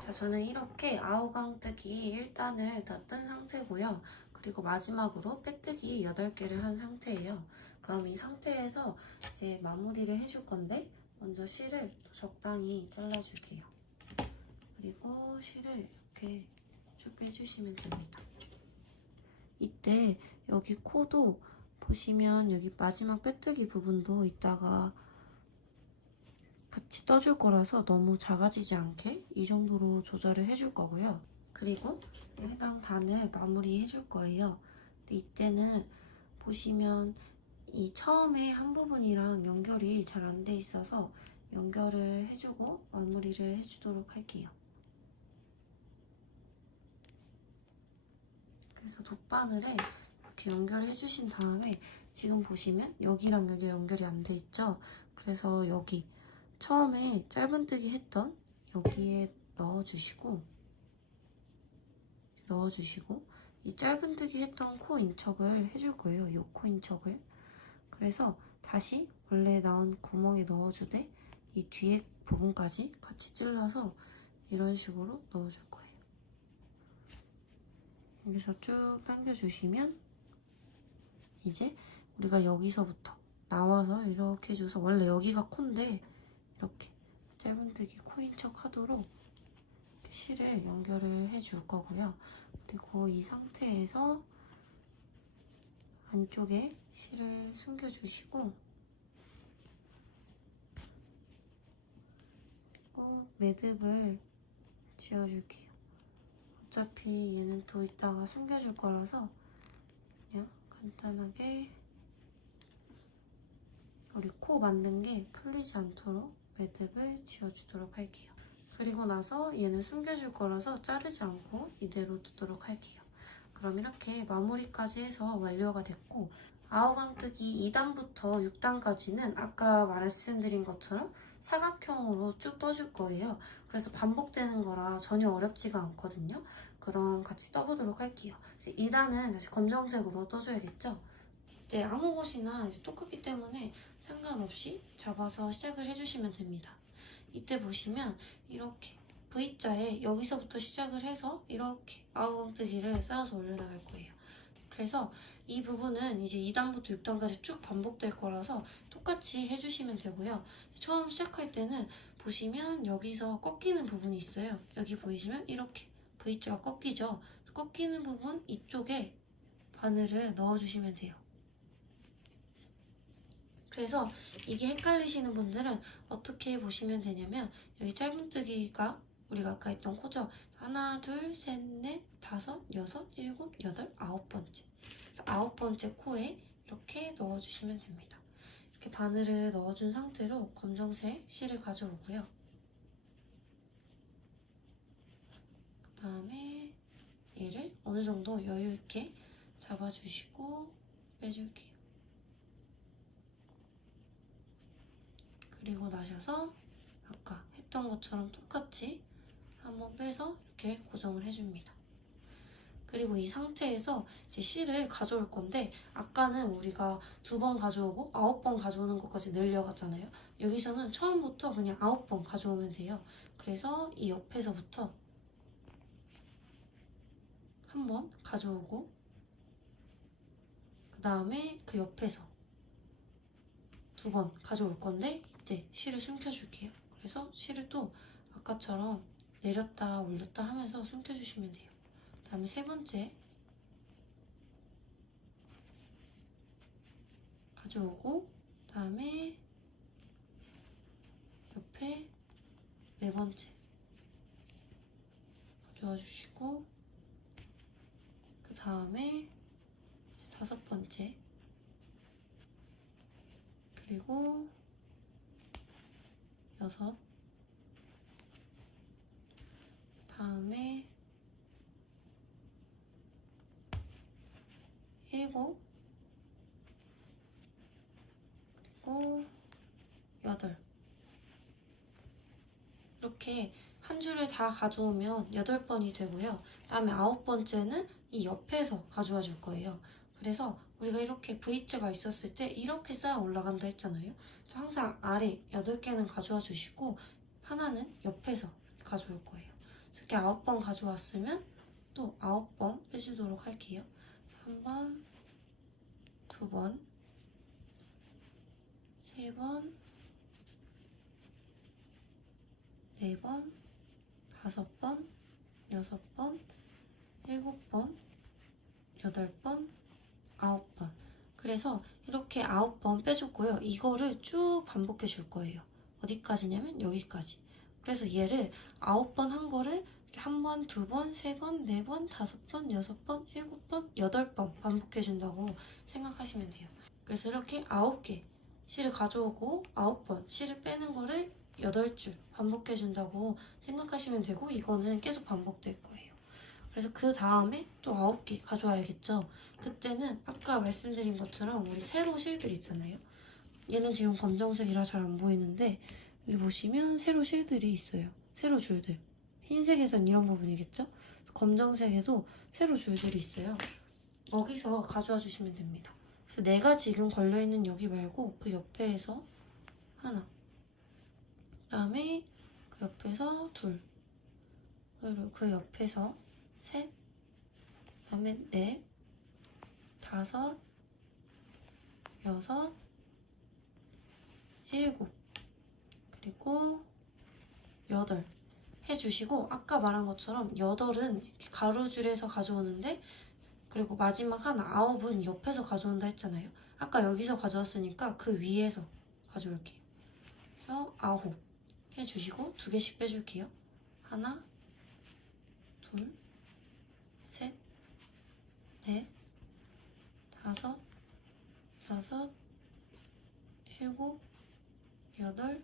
자, 저는 이렇게 아우강뜨기 1단을 다 뜬 상태고요. 그리고 마지막으로 빼뜨기 8개를 한 상태예요. 그럼 이 상태에서 이제 마무리를 해줄 건데 먼저 실을 적당히 잘라줄게요. 그리고 실을 이렇게 쭉 빼주시면 됩니다. 이때 여기 코도 보시면 여기 마지막 빼뜨기 부분도 이따가 같이 떠줄 거라서 너무 작아지지 않게 이 정도로 조절을 해줄 거고요. 그리고 해당 단을 마무리 해줄 거예요. 근데 이때는 보시면 이 처음에 한 부분이랑 연결이 잘 안 돼 있어서 연결을 해주고 마무리를 해주도록 할게요. 그래서 돗바늘에 이렇게 연결을 해주신 다음에 지금 보시면 여기랑 여기 연결이 안 돼 있죠? 그래서 여기 처음에 짧은뜨기 했던 여기에 넣어주시고 이 짧은뜨기 했던 코 인척을 해줄 거예요. 이 코 인척을. 그래서 다시 원래 나온 구멍에 넣어주되 이 뒤에 부분까지 같이 찔러서 이런 식으로 넣어줄 거예요. 여기서 쭉 당겨주시면 이제 우리가 여기서부터 나와서 이렇게 해줘서 원래 여기가 코인데 이렇게 짧은뜨기 코인척 하도록 실을 연결을 해줄 거고요. 그리고 이 상태에서 안쪽에 실을 숨겨주시고 그리고 매듭을 지어줄게요. 어차피 얘는 또 이따가 숨겨줄 거라서 그냥 간단하게 우리 코 만든 게 풀리지 않도록 매듭을 지어주도록 할게요. 그리고 나서 얘는 숨겨줄 거라서 자르지 않고 이대로 두도록 할게요. 그럼 이렇게 마무리까지 해서 완료가 됐고 아우강뜨기 2단부터 6단까지는 아까 말씀드린 것처럼 사각형으로 쭉 떠줄 거예요. 그래서 반복되는 거라 전혀 어렵지가 않거든요. 그럼 같이 떠보도록 할게요. 이제 2단은 다시 검정색으로 떠줘야겠죠? 이때 아무 곳이나 이제 똑같기 때문에 상관없이 잡아서 시작을 해주시면 됩니다. 이때 보시면 이렇게 V자에 여기서부터 시작을 해서 이렇게 아우강뜨기를 쌓아서 올려나갈 거예요. 그래서 이 부분은 이제 2단부터 6단까지 쭉 반복될 거라서 똑같이 해주시면 되고요. 처음 시작할 때는 보시면 여기서 꺾이는 부분이 있어요. 여기 보이시면 이렇게 V자가 꺾이죠. 꺾이는 부분 이쪽에 바늘을 넣어주시면 돼요. 그래서 이게 헷갈리시는 분들은 어떻게 보시면 되냐면 여기 짧은뜨기가 우리가 아까 했던 코죠. 하나, 둘, 셋, 넷, 다섯, 여섯, 일곱, 여덟, 9번째. 그래서 9번째 코에 이렇게 넣어주시면 됩니다. 이렇게 바늘을 넣어준 상태로 검정색 실을 가져오고요. 그 다음에 얘를 어느 정도 여유 있게 잡아주시고 빼줄게요. 그리고 나셔서 아까 했던 것처럼 똑같이 한번 빼서 이렇게 고정을 해줍니다. 그리고 이 상태에서 이제 실을 가져올 건데 아까는 우리가 2번 가져오고 9번 가져오는 것까지 늘려갔잖아요. 여기서는 처음부터 그냥 9번 가져오면 돼요. 그래서 이 옆에서부터 한 번 가져오고 그 다음에 그 옆에서 2번 가져올 건데 이때 실을 숨겨줄게요. 그래서 실을 또 아까처럼 내렸다 올렸다 하면서 숨겨주시면 돼요. 그 다음에 3번째 가져오고 그 다음에 옆에 4번째 가져와 주시고 그 다음에 5번째 그리고 6 다음에 7 그리고 8 이렇게 한 줄을 다 가져오면 8번이 되고요. 그다음에 9번째는 이 옆에서 가져와 줄 거예요. 그래서 우리가 이렇게 V자가 있었을 때 이렇게 쌓아 올라간다 했잖아요. 그래서 항상 아래 8개는 가져와 주시고 하나는 옆에서 가져올 거예요. 이렇게 9번 가져왔으면 또 9번 빼주도록 할게요. 1번, 2번, 3번, 4번, 5번, 6번, 7번, 8번, 9번. 그래서 이렇게 9번 빼줬고요. 이거를 쭉 반복해 줄 거예요. 어디까지냐면 여기까지. 그래서 얘를 9번 한 거를 이렇게 1번, 2번, 3번, 4번, 5번, 6번, 7번, 8번 반복해 준다고 생각하시면 돼요. 그래서 이렇게 9개 실을 가져오고 9번 실을 빼는 거를 8줄 반복해 준다고 생각하시면 되고 이거는 계속 반복될 거예요. 그래서 그 다음에 또 9개 가져와야겠죠. 그때는 아까 말씀드린 것처럼 우리 세로 실들 있잖아요. 얘는 지금 검정색이라 잘 안 보이는데 여기 보시면 세로 실들이 있어요. 세로 줄들. 흰색에선 이런 부분이겠죠? 검정색에도 세로 줄들이 있어요. 여기서 가져와 주시면 됩니다. 그래서 내가 지금 걸려있는 여기 말고 그 옆에서 하나, 그 다음에 그 옆에서 둘, 그리고 그 옆에서 셋, 그 다음에 넷, 5, 6, 7, 그리고 8 해주시고 아까 말한 것처럼 8은 이렇게 가로줄에서 가져오는데 그리고 마지막 하나 9은 옆에서 가져온다 했잖아요. 아까 여기서 가져왔으니까 그 위에서 가져올게요. 그래서 9 해주시고 2개씩 빼줄게요. 하나, 둘, 셋, 넷, 5, 6, 7, 8,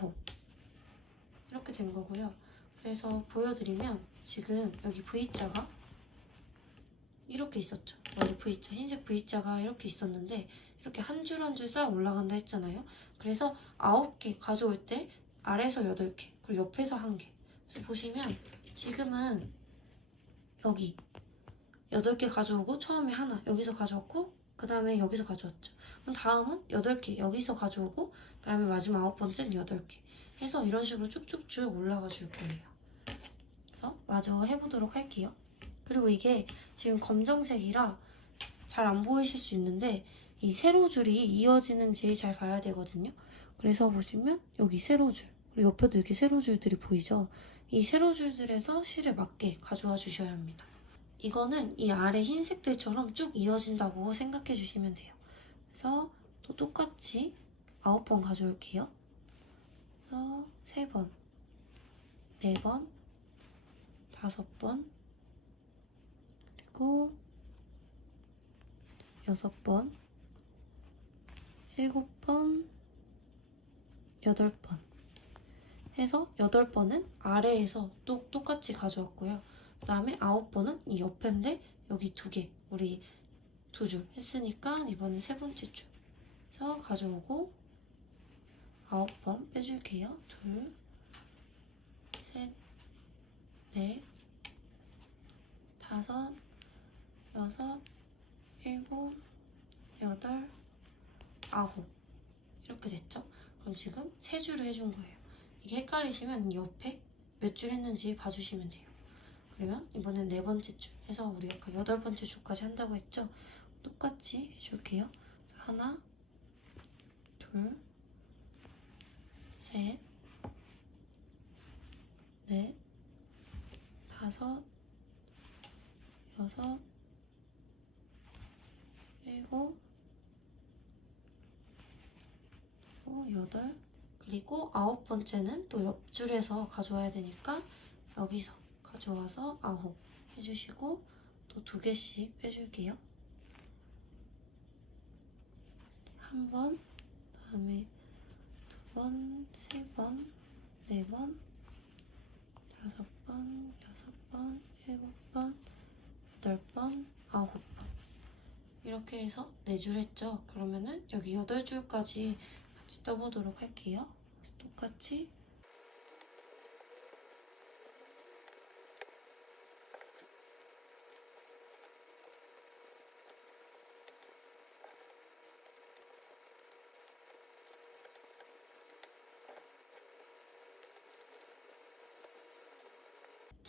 9 이렇게 된 거고요. 그래서 보여드리면 지금 여기 V자가 이렇게 있었죠. 원래 V자, 흰색 V자가 이렇게 있었는데 이렇게 한 줄 한 줄 쌓아 올라간다 했잖아요. 그래서 9개 가져올 때 아래에서 8개, 그리고 옆에서 1개. 그래서 보시면 지금은 여기 8개 가져오고 처음에 하나 여기서 가져왔고 그 다음에 여기서 가져왔죠. 그럼 다음은 8개 여기서 가져오고 그 다음에 마지막 9번째는 8개 해서 이런 식으로 쭉쭉쭉 올라가 줄 거예요. 그래서 마저 해보도록 할게요. 그리고 이게 지금 검정색이라 잘 안 보이실 수 있는데 이 세로줄이 이어지는지 잘 봐야 되거든요. 그래서 보시면 여기 세로줄, 그리고 옆에도 이렇게 세로줄들이 보이죠? 이 세로줄들에서 실을 맞게 가져와 주셔야 합니다. 이거는 이 아래 흰색들처럼 쭉 이어진다고 생각해 주시면 돼요. 그래서 또 똑같이 9번 가져올게요. 그래서 3번, 4번, 5번, 그리고 6번, 7번, 8번 해서 8번은 아래에서 또 똑같이 가져왔고요. 그 다음에 9번은 이 옆인데 여기 2개, 우리 2줄 했으니까 이번엔 3번째 줄. 그래서 가져오고 9번 빼줄게요. 2, 셋, 넷, 5, 6, 7, 8, 9 이렇게 됐죠? 그럼 지금 3줄을 해준 거예요. 이게 헷갈리시면 이 옆에 몇 줄 했는지 봐주시면 돼요. 그러면 이번엔 4번째 줄 해서 우리 아까 8번째 줄까지 한다고 했죠? 똑같이 해줄게요. 하나, 둘, 셋, 넷, 5, 6, 7, 8 그리고 9번째는 또 옆줄에서 가져와야 되니까 여기서 가져와서 9 해주시고 또 2개씩 빼줄게요. 1번, 그다음에 2번, 3번, 4번, 5번, 6번, 7번, 8번, 9번 이렇게 해서 4줄 했죠. 그러면은 여기 8줄까지 같이 떠보도록 할게요. 똑같이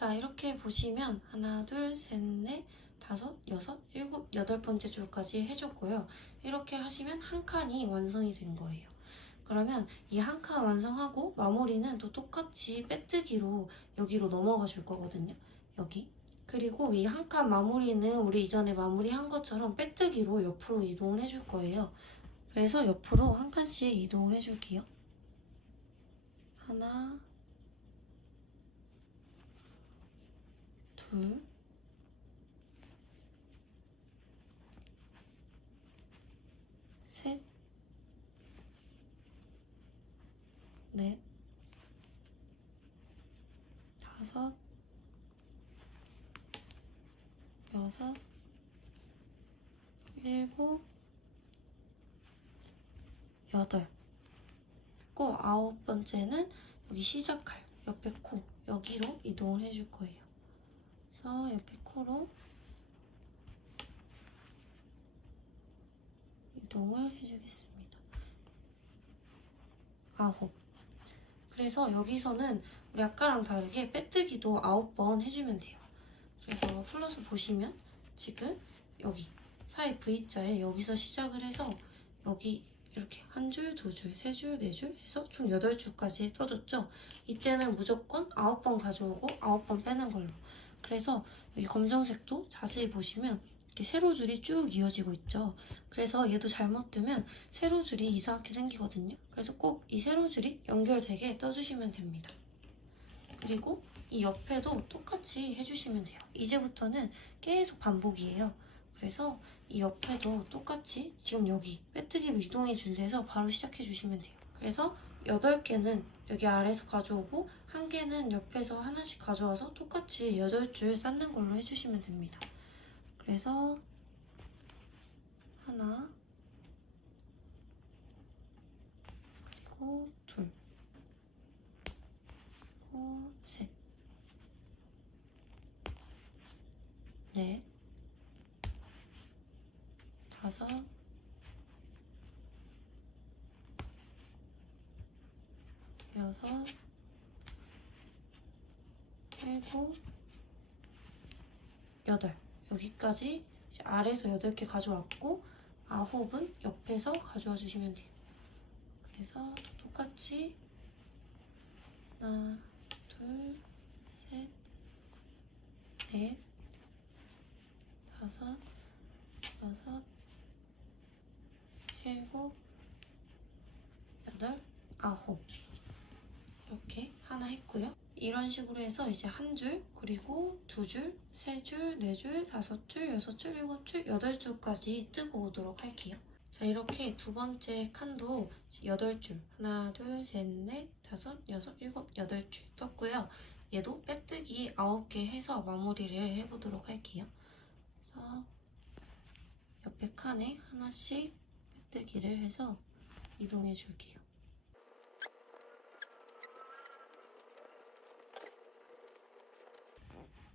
자, 이렇게 보시면 하나, 둘, 셋, 넷, 다섯, 여섯, 일곱, 여덟 번째 줄까지 해줬고요. 이렇게 하시면 한 칸이 완성이 된 거예요. 그러면 이 한 칸 완성하고 마무리는 또 똑같이 빼뜨기로 여기로 넘어가 줄 거거든요. 여기. 그리고 이 한 칸 마무리는 우리 이전에 마무리한 것처럼 빼뜨기로 옆으로 이동을 해줄 거예요. 그래서 옆으로 한 칸씩 이동을 해줄게요. 하나, 둘, 셋, 넷, 다섯, 여섯, 일곱, 여덟. 꼭 아홉 번째는 여기 시작할 옆에 코 여기로 이동을 해줄 거예요. 그래서 옆에 코로 이동을 해주겠습니다. 아홉. 그래서 여기서는 우리 아까랑 다르게 빼뜨기도 9번 해주면 돼요. 그래서 플러스 보시면 지금 여기 사이 V자에 여기서 시작을 해서 여기 이렇게 한 줄, 두 줄, 세 줄, 네 줄 해서 총 8줄까지 떠줬죠. 이때는 무조건 9번 가져오고 9번 빼는 걸로. 그래서 여기 검정색도 자세히 보시면 이렇게 세로줄이 쭉 이어지고 있죠. 그래서 얘도 잘못 뜨면 세로줄이 이상하게 생기거든요. 그래서 꼭 이 세로줄이 연결되게 떠주시면 됩니다. 그리고 이 옆에도 똑같이 해주시면 돼요. 이제부터는 계속 반복이에요. 그래서 이 옆에도 똑같이 지금 여기 빼뜨기로 이동해 준 데서 바로 시작해 주시면 돼요. 그래서 8개는 여기 아래에서 가져오고 1개는 옆에서 하나씩 가져와서 똑같이 8줄 쌓는 걸로 해주시면 됩니다. 그래서 하나, 그리고 둘, 그리고 셋, 넷, 다섯, 여섯, 일곱, 여덟. 여기까지 이제 아래에서 8개 가져왔고 9은 옆에서 가져와 주시면 돼요. 그래서 똑같이 하나, 둘, 셋, 넷, 다섯, 여섯, 일곱, 여덟, 아홉. 이렇게 하나 했고요. 이런 식으로 해서 이제 한 줄, 그리고 두 줄, 세 줄, 네 줄, 다섯 줄, 여섯 줄, 일곱 줄, 8줄까지 뜨고 오도록 할게요. 자, 이렇게 두 번째 칸도 8줄. 하나, 둘, 셋, 넷, 다섯, 여섯, 일곱, 8줄 떴고요. 얘도 빼뜨기 9개 해서 마무리를 해보도록 할게요. 그래서 옆에 칸에 하나씩 빼뜨기를 해서 이동해 줄게요.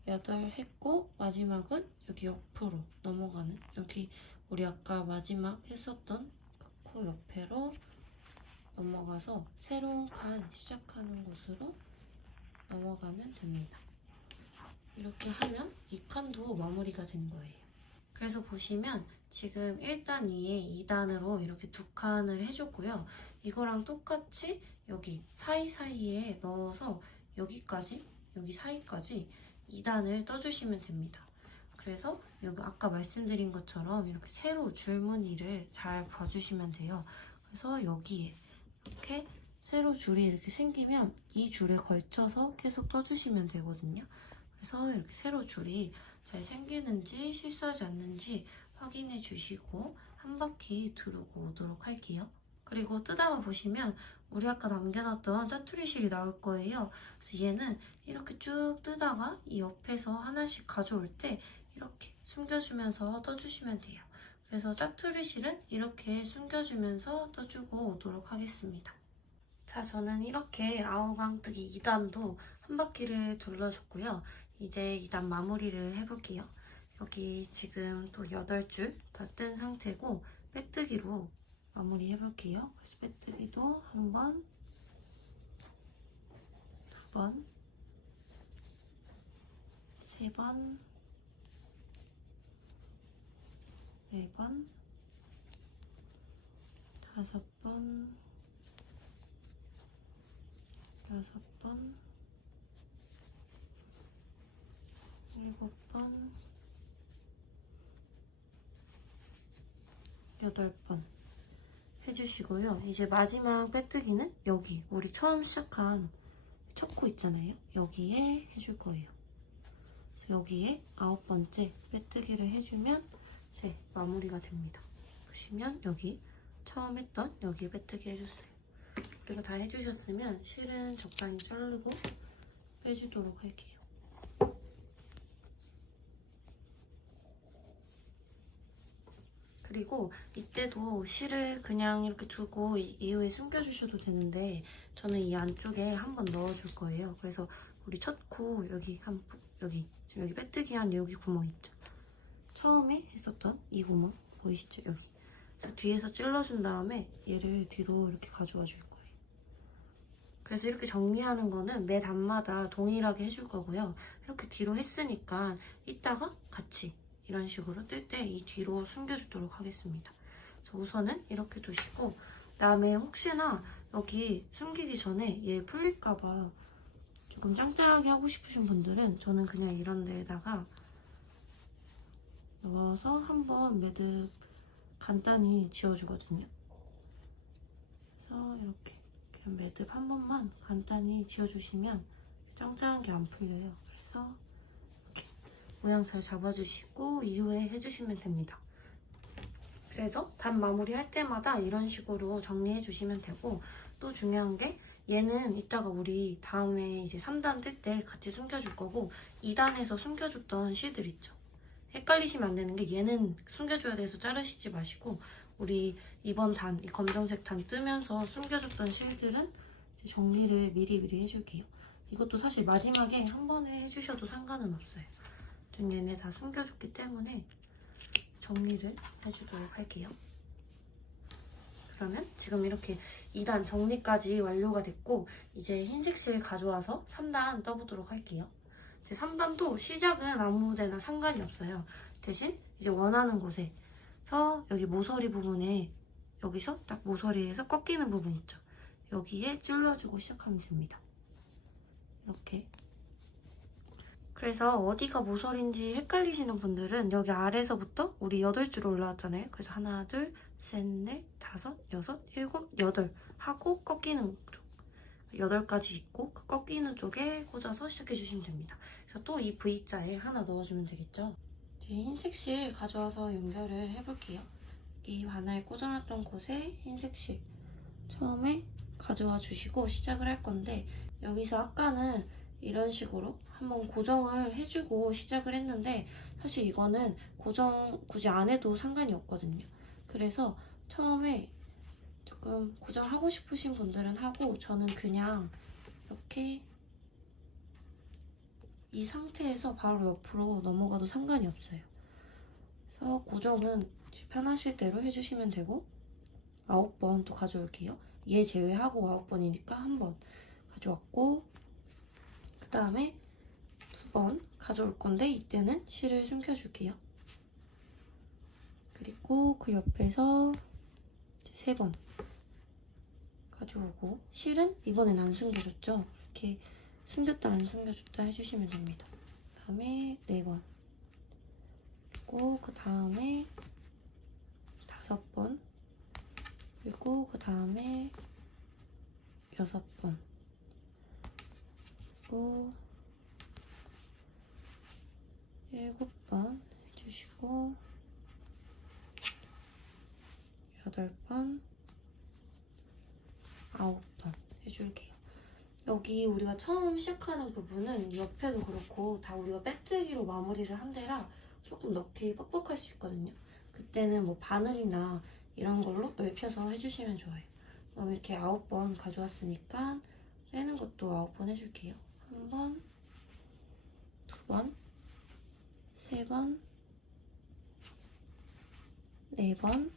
8 했고 마지막은 여기 옆으로 넘어가는 여기 우리 아까 마지막 했었던 그 코 옆으로 넘어가서 새로운 칸 시작하는 곳으로 넘어가면 됩니다. 이렇게 하면 이 칸도 마무리가 된 거예요. 그래서 보시면 지금 1단 위에 2단으로 이렇게 두 칸을 해줬고요. 이거랑 똑같이 여기 사이사이에 넣어서 여기까지, 여기 사이까지 2단을 떠주시면 됩니다. 그래서 여기 아까 말씀드린 것처럼 이렇게 세로 줄무늬를 잘 봐주시면 돼요. 그래서 여기에 이렇게 세로 줄이 이렇게 생기면 이 줄에 걸쳐서 계속 떠주시면 되거든요. 그래서 이렇게 세로 줄이 잘 생기는지 실수하지 않는지 확인해 주시고 한 바퀴 두르고 오도록 할게요. 그리고 뜯어가 보시면 우리 아까 남겨놨던 짜투리 실이 나올 거예요. 그래서 얘는 이렇게 쭉 뜨다가 이 옆에서 하나씩 가져올 때 이렇게 숨겨주면서 떠주시면 돼요. 그래서 짜투리 실은 이렇게 숨겨주면서 떠주고 오도록 하겠습니다. 자, 저는 이렇게 아우강뜨기 2단도 한 바퀴를 둘러줬고요. 이제 2단 마무리를 해볼게요. 여기 지금 또 8줄 다 뜬 상태고 빼뜨기로 마무리 해볼게요. 그래서 빼뜨기도 한 번, 두 번, 3번, 4번, 5번, 6번, 7번, 8번 해주시고요. 이제 마지막 빼뜨기는 여기 우리 처음 시작한 첫 코 있잖아요. 여기에 해줄 거예요. 여기에 9번째 빼뜨기를 해주면 이제 마무리가 됩니다. 보시면 여기 처음 했던 여기 빼뜨기 해줬어요. 그리고 다 해주셨으면 실은 적당히 자르고 빼주도록 할게요. 그리고 이때도 실을 그냥 이렇게 두고 이후에 숨겨주셔도 되는데 저는 이 안쪽에 한번 넣어줄 거예요. 그래서 우리 첫 코 여기 지금 여기 빼뜨기 한 여기 구멍 있죠? 처음에 했었던 이 구멍 보이시죠? 여기. 그래서 뒤에서 찔러준 다음에 얘를 뒤로 이렇게 가져와 줄 거예요. 그래서 이렇게 정리하는 거는 매 단마다 동일하게 해줄 거고요. 이렇게 뒤로 했으니까 이따가 같이 이런 식으로 뜰 때 이 뒤로 숨겨주도록 하겠습니다. 그래서 우선은 이렇게 두시고 그다음에 혹시나 여기 숨기기 전에 얘 풀릴까봐 조금 짱짱하게 하고 싶으신 분들은 저는 그냥 이런 데에다가 넣어서 한번 매듭 간단히 지어주거든요. 그래서 이렇게 그냥 매듭 한 번만 간단히 지어주시면 짱짱한 게 안 풀려요. 그래서 이렇게 모양 잘 잡아주시고 이후에 해주시면 됩니다. 그래서 단 마무리 할 때마다 이런 식으로 정리해주시면 되고 또 중요한 게 얘는 이따가 우리 다음에 이제 3단 뜰 때 같이 숨겨줄 거고 2단에서 숨겨줬던 실들 있죠? 헷갈리시면 안 되는 게 얘는 숨겨줘야 돼서 자르시지 마시고 우리 이번 단, 이 검정색 단 뜨면서 숨겨줬던 실들은 이제 정리를 미리미리 해줄게요. 이것도 사실 마지막에 한 번에 해주셔도 상관은 없어요. 전 얘네 다 숨겨줬기 때문에 정리를 해주도록 할게요. 그러면 지금 이렇게 2단 정리까지 완료가 됐고 이제 흰색 실 가져와서 3단 떠보도록 할게요. 이제 3단도 시작은 아무 데나 상관이 없어요. 대신 이제 원하는 곳에서 여기 모서리 부분에 여기서 딱 모서리에서 꺾이는 부분 있죠. 여기에 찔러주고 시작하면 됩니다. 이렇게. 그래서 어디가 모서리인지 헷갈리시는 분들은 여기 아래서부터 우리 8줄 올라왔잖아요. 그래서 하나, 둘, 셋, 넷, 다섯, 여섯, 일곱, 여덟 하고 꺾이는 쪽 8가지 있고 그 꺾이는 쪽에 꽂아서 시작해주시면 됩니다. 그래서 또 이 V자에 하나 넣어주면 되겠죠. 이제 흰색 실 가져와서 연결을 해볼게요. 이 바늘 꽂아놨던 곳에 흰색 실 처음에 가져와 주시고 시작을 할 건데 여기서 아까는 이런 식으로 한번 고정을 해주고 시작을 했는데 사실 이거는 고정 굳이 안 해도 상관이 없거든요. 그래서 처음에 조금 고정하고 싶으신 분들은 하고 저는 그냥 이렇게 이 상태에서 바로 옆으로 넘어가도 상관이 없어요. 그래서 고정은 편하실 대로 해주시면 되고 9번 또 가져올게요. 얘 제외하고 9번이니까 한 번 가져왔고 그 다음에 2번 가져올 건데 이때는 실을 숨겨줄게요. 그리고 그 옆에서 이제 3번 가져오고 실은 이번엔 안 숨겨줬죠? 이렇게 숨겼다 안 숨겨줬다 해주시면 됩니다. 그 다음에 4번 그리고 그 다음에 5번 그리고 그 다음에 6번 그리고 7번 해주시고 8번 9번 해줄게요. 여기 우리가 처음 시작하는 부분은 옆에도 그렇고 다 우리가 빼뜨기로 마무리를 한 데라 조금 넣기 뻑뻑할 수 있거든요. 그때는 뭐 바늘이나 이런 걸로 넓혀서 해주시면 좋아요. 그럼 이렇게 9번 가져왔으니까 빼는 것도 9번 해줄게요. 1번, 2번, 3번, 4번,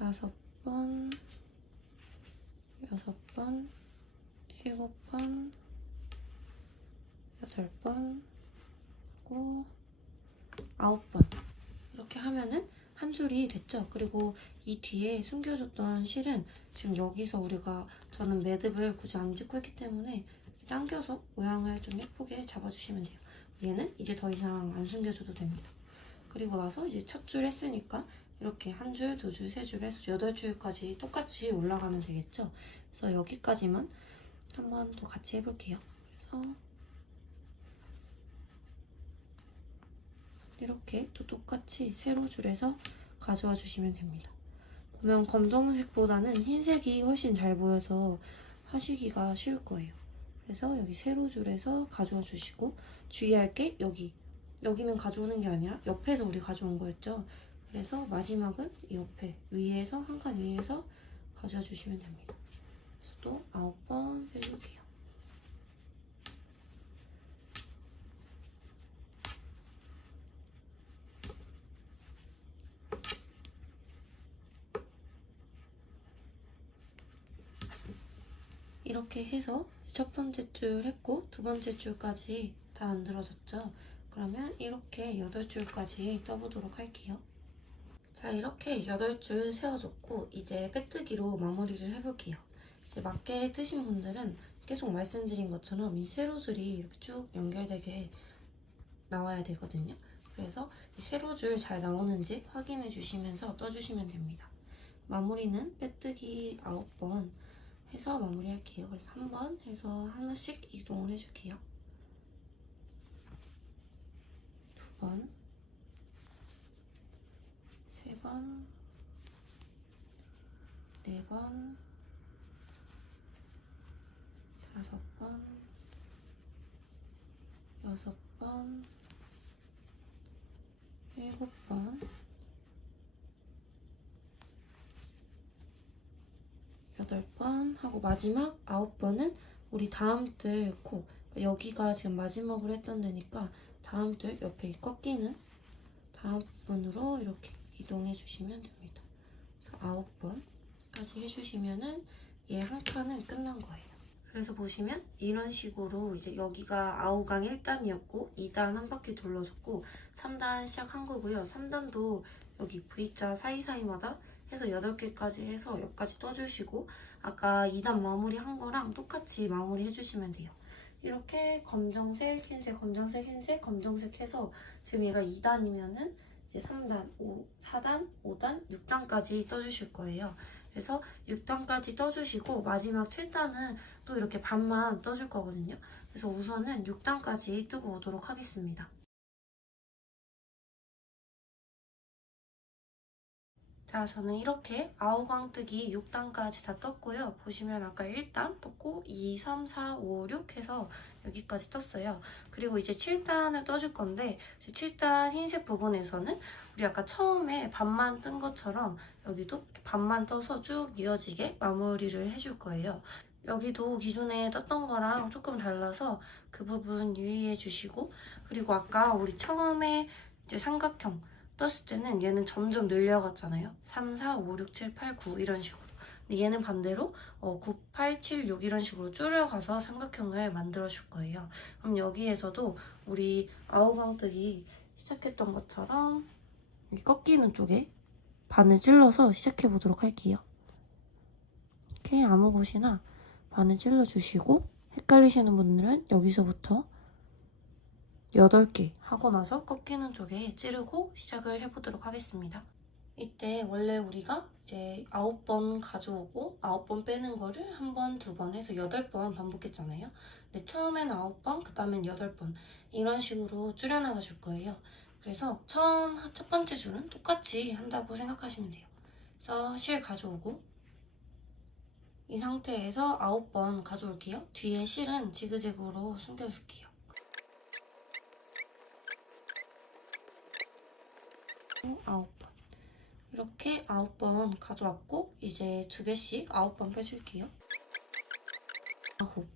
5번, 6번, 7번, 8번, 하고 9번 이렇게 하면은 한 줄이 됐죠. 그리고 이 뒤에 숨겨줬던 실은 지금 여기서 저는 매듭을 굳이 안 짓고 했기 때문에 이렇게 당겨서 모양을 좀 예쁘게 잡아주시면 돼요. 얘는 이제 더 이상 안 숨겨줘도 됩니다. 그리고 나서 이제 첫 줄 했으니까 이렇게 한 줄, 두 줄, 세 줄 해서 8줄까지 똑같이 올라가면 되겠죠. 그래서 여기까지만 한 번 더 같이 해볼게요. 그래서 이렇게 또 똑같이 세로 줄에서 가져와 주시면 됩니다. 보면 검정색보다는 흰색이 훨씬 잘 보여서 하시기가 쉬울 거예요. 그래서 여기 세로 줄에서 가져와 주시고 주의할 게 여기는 가져오는 게 아니라 옆에서 우리 가져온 거였죠. 그래서 마지막은 이 옆에 위에서 한 칸 위에서 가져와 주시면 됩니다. 그래서 또 9번 빼줄게요. 이렇게 해서 첫 번째 줄 했고 두 번째 줄까지 다 만들어졌죠. 그러면 이렇게 8줄까지 떠보도록 할게요. 자, 이렇게 8줄 세워줬고 이제 빼뜨기로 마무리를 해볼게요. 이제 맞게 뜨신 분들은 계속 말씀드린 것처럼 이 세로줄이 이렇게 쭉 연결되게 나와야 되거든요. 그래서 이 세로줄 잘 나오는지 확인해 주시면서 떠주시면 됩니다. 마무리는 빼뜨기 9번 해서 마무리할게요. 그래서 한 번 해서 하나씩 이동을 해줄게요. 2번, 3번, 4번, 5번, 6번, 7번, 8번 하고 마지막 9번은 우리 다음 뜰 코, 여기가 지금 마지막으로 했던 데니까 다음 뜰 옆에 꺾이는 다음 부분으로 이렇게 이동해 주시면 됩니다. 그래서 9번까지 해주시면은 얘 한 칸은 끝난 거예요. 그래서 보시면 이런 식으로 이제 여기가 아우강 1단이었고 2단 한 바퀴 돌려줬고 3단 시작한 거고요. 3단도 여기 V자 사이사이마다 해서 8개까지 해서 여기까지 떠주시고 아까 2단 마무리 한 거랑 똑같이 마무리 해주시면 돼요. 이렇게 검정색, 흰색, 검정색, 흰색, 검정색 해서 지금 얘가 2단이면은 이제 3단, 4단, 5단, 6단까지 떠주실 거예요. 그래서 6단까지 떠주시고 마지막 7단은 또 이렇게 반만 떠줄 거거든요. 그래서 우선은 6단까지 뜨고 오도록 하겠습니다. 자, 저는 이렇게 아우광뜨기 6단까지 다 떴고요. 보시면 아까 1단 떴고 2, 3, 4, 5, 6 해서 여기까지 떴어요. 그리고 이제 7단을 떠줄 건데 7단 흰색 부분에서는 우리 아까 처음에 반만 뜬 것처럼 여기도 반만 떠서 쭉 이어지게 마무리를 해줄 거예요. 여기도 기존에 떴던 거랑 조금 달라서 그 부분 유의해 주시고 그리고 아까 우리 처음에 이제 삼각형 떴을 때는 얘는 점점 늘려갔잖아요. 3, 4, 5, 6, 7, 8, 9 이런 식으로. 근데 얘는 반대로 9, 8, 7, 6 이런 식으로 줄여가서 삼각형을 만들어 줄 거예요. 그럼 여기에서도 우리 아우강뜨기 시작했던 것처럼 여기 꺾이는 쪽에 반을 찔러서 시작해 보도록 할게요. 이렇게 아무 곳이나 반을 찔러주시고 헷갈리시는 분들은 여기서부터 8개 하고 나서 꺾이는 쪽에 찌르고 시작을 해보도록 하겠습니다. 이때 원래 우리가 이제 9번 가져오고 9번 빼는 거를 1번, 2번 해서 8번 반복했잖아요. 근데 처음에는 9번, 그 다음엔 8번 이런 식으로 줄여나가 줄 거예요. 그래서 첫 번째 줄은 똑같이 한다고 생각하시면 돼요. 그래서 실 가져오고 이 상태에서 9번 가져올게요. 뒤에 실은 지그재그로 숨겨줄게요. 9번 이렇게 9번 가져왔고 이제 2개씩 9번 빼줄게요. 9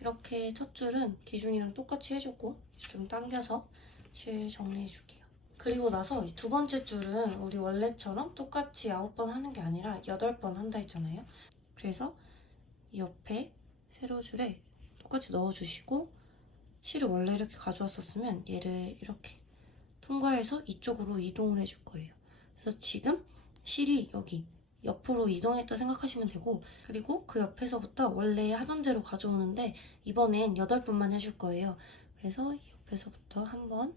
이렇게 첫 줄은 기준이랑 똑같이 해줬고 좀 당겨서 실 정리해줄게요. 그리고 나서 이 두 번째 줄은 우리 원래처럼 똑같이 9번 하는 게 아니라 8번 한다 했잖아요. 그래서 이 옆에 세로줄에 똑같이 넣어주시고 실을 원래 이렇게 가져왔었으면 얘를 이렇게 통과해서 이쪽으로 이동을 해줄 거예요. 그래서 지금 실이 여기 옆으로 이동했다 생각하시면 되고, 그리고 그 옆에서부터 원래 하던 대로 가져오는데 이번엔 8번만 해줄 거예요. 그래서 옆에서부터 1번,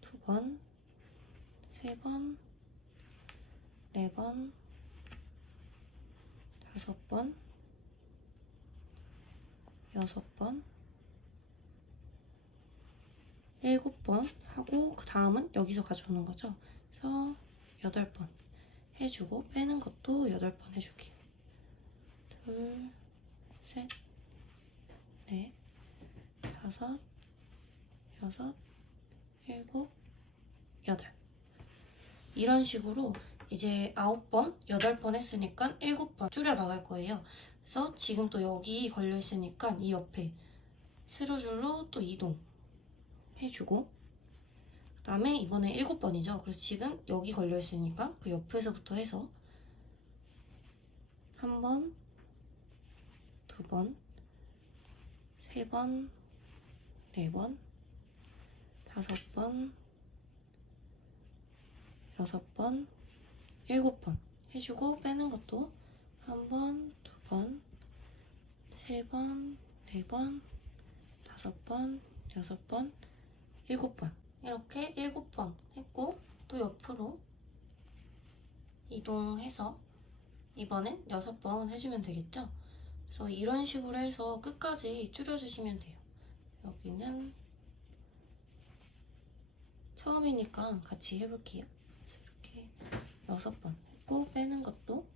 2번, 3번, 4번, 5번, 6번, 7번 하고 그 다음은 여기서 가져오는 거죠. 그래서 8번 해주고 빼는 것도 8번 해줄게요. 2, 3, 4, 5, 6, 7, 8 이런 식으로 이제 9번, 8번 했으니까 7번 줄여 나갈 거예요. 그래서 지금 또 여기 걸려 있으니까 이 옆에 세로줄로 또 이동 해주고, 그 다음에 이번에 7번이죠. 그래서 지금 여기 걸려 있으니까 그 옆에서부터 해서 1번, 2번, 3번, 4번, 5번, 6번, 7번 해주고 빼는 것도 1번, 2번, 3번, 4번, 5번, 6번, 7번 이렇게 7번 했고, 또 옆으로 이동해서 이번엔 6번 해주면 되겠죠? 그래서 이런 식으로 해서 끝까지 줄여주시면 돼요. 여기는 처음이니까 같이 해볼게요. 그래서 이렇게 6번 했고 빼는 것도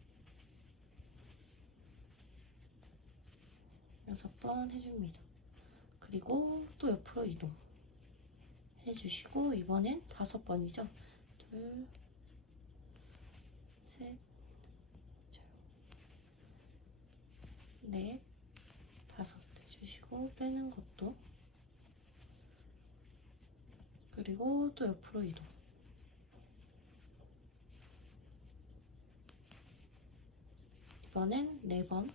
6번 해줍니다. 그리고 또 옆으로 이동 해주시고 이번엔 5번이죠. 둘, 셋, 넷, 5 해주시고 빼는 것도, 그리고 또 옆으로 이동. 이번엔 4번.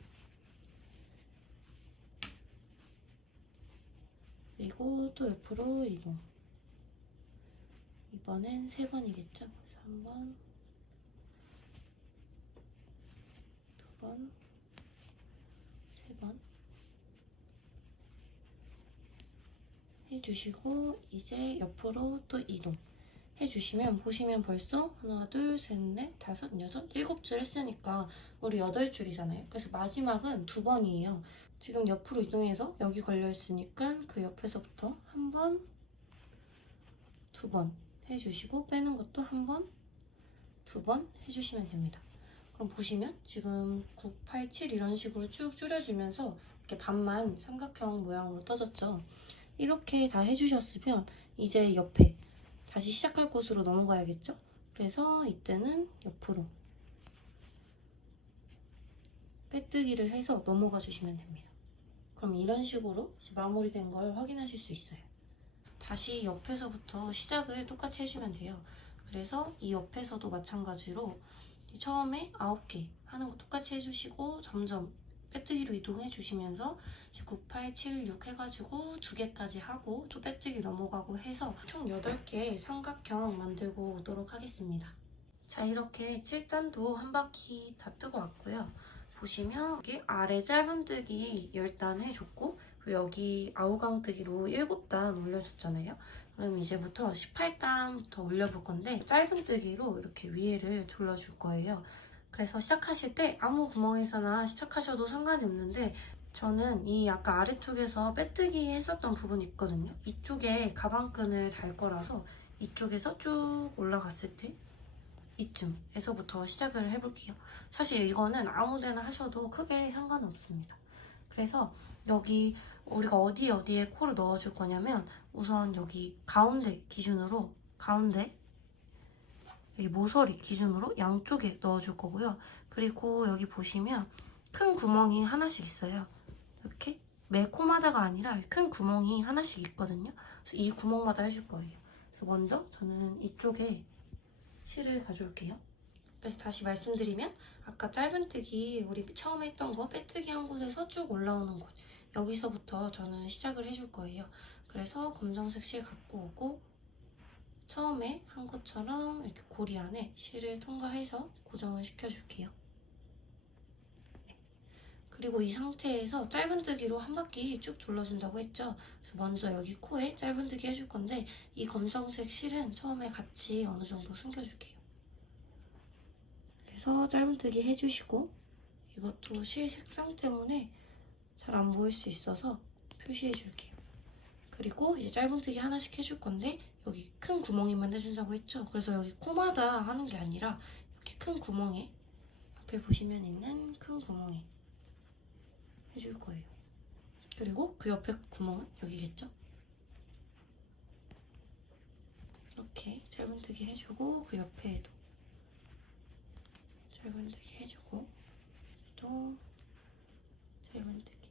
그리고 또 옆으로 이동. 이번엔 3번이겠죠? 3번, 2번, 3번 해주시고 이제 옆으로 또 이동 해주시면 보시면 벌써 하나, 둘, 셋, 넷, 다섯, 여섯, 7줄 했으니까 우리 8줄이잖아요. 그래서 마지막은 2번이에요. 지금 옆으로 이동해서 여기 걸려있으니까 그 옆에서부터 1번, 2번 해주시고 빼는 것도 1번, 2번 해주시면 됩니다. 그럼 보시면 지금 9, 8, 7 이런 식으로 쭉 줄여주면서 이렇게 반만 삼각형 모양으로 떠졌죠. 이렇게 다 해주셨으면 이제 옆에 다시 시작할 곳으로 넘어가야겠죠? 그래서 이때는 옆으로 빼뜨기를 해서 넘어가 주시면 됩니다. 그럼 이런 식으로 이제 마무리된 걸 확인하실 수 있어요. 다시 옆에서부터 시작을 똑같이 해주면 돼요. 그래서 이 옆에서도 마찬가지로 처음에 9개 하는 거 똑같이 해주시고 점점 빼뜨기로 이동해 주시면서 9, 8, 7, 6 해가지고 2개까지 하고 또 빼뜨기 넘어가고 해서 총 8개의 삼각형 만들고 오도록 하겠습니다. 자, 이렇게 7단도 한 바퀴 다 뜨고 왔고요. 보시면 여기 아래 짧은뜨기 10단 해줬고 여기 아우강뜨기로 7단 올려줬잖아요. 그럼 이제부터 18단부터 올려볼 건데 짧은뜨기로 이렇게 위에를 둘러줄 거예요. 그래서 시작하실 때 아무 구멍에서나 시작하셔도 상관이 없는데 저는 이 아까 아래쪽에서 빼뜨기 했었던 부분이 있거든요. 이쪽에 가방끈을 달 거라서 이쪽에서 쭉 올라갔을 때 이쯤에서부터 시작을 해볼게요. 사실 이거는 아무 데나 하셔도 크게 상관없습니다. 그래서 여기 우리가 어디에 코를 넣어줄 거냐면 우선 여기 가운데 기준으로 가운데 여기 모서리 기준으로 양쪽에 넣어줄 거고요. 그리고 여기 보시면 큰 구멍이 하나씩 있어요. 이렇게 매 코마다가 아니라 큰 구멍이 하나씩 있거든요. 그래서 이 구멍마다 해줄 거예요. 그래서 먼저 저는 이쪽에 실을 가져올게요. 그래서 다시 말씀드리면 아까 짧은뜨기 우리 처음에 했던 거 빼뜨기 한 곳에서 쭉 올라오는 곳 여기서부터 저는 시작을 해줄 거예요. 그래서 검정색 실 갖고 오고 처음에 한 것처럼 이렇게 고리 안에 실을 통과해서 고정을 시켜줄게요. 그리고 이 상태에서 짧은뜨기로 한 바퀴 쭉 둘러준다고 했죠. 그래서 먼저 여기 코에 짧은뜨기 해줄 건데 이 검정색 실은 처음에 같이 어느 정도 숨겨줄게요. 그래서 짧은뜨기 해주시고 이것도 실 색상 때문에 잘 안 보일 수 있어서 표시해줄게요. 그리고 이제 짧은뜨기 하나씩 해줄 건데 여기 큰 구멍에만 해준다고 했죠. 그래서 여기 코마다 하는 게 아니라 여기 큰 구멍에 옆에 보시면 있는 큰 구멍에 해줄 거예요. 그리고 그 옆에 구멍은 여기겠죠? 이렇게 짧은뜨기 해주고 그 옆에도 짧은뜨기 해주고 또 짧은뜨기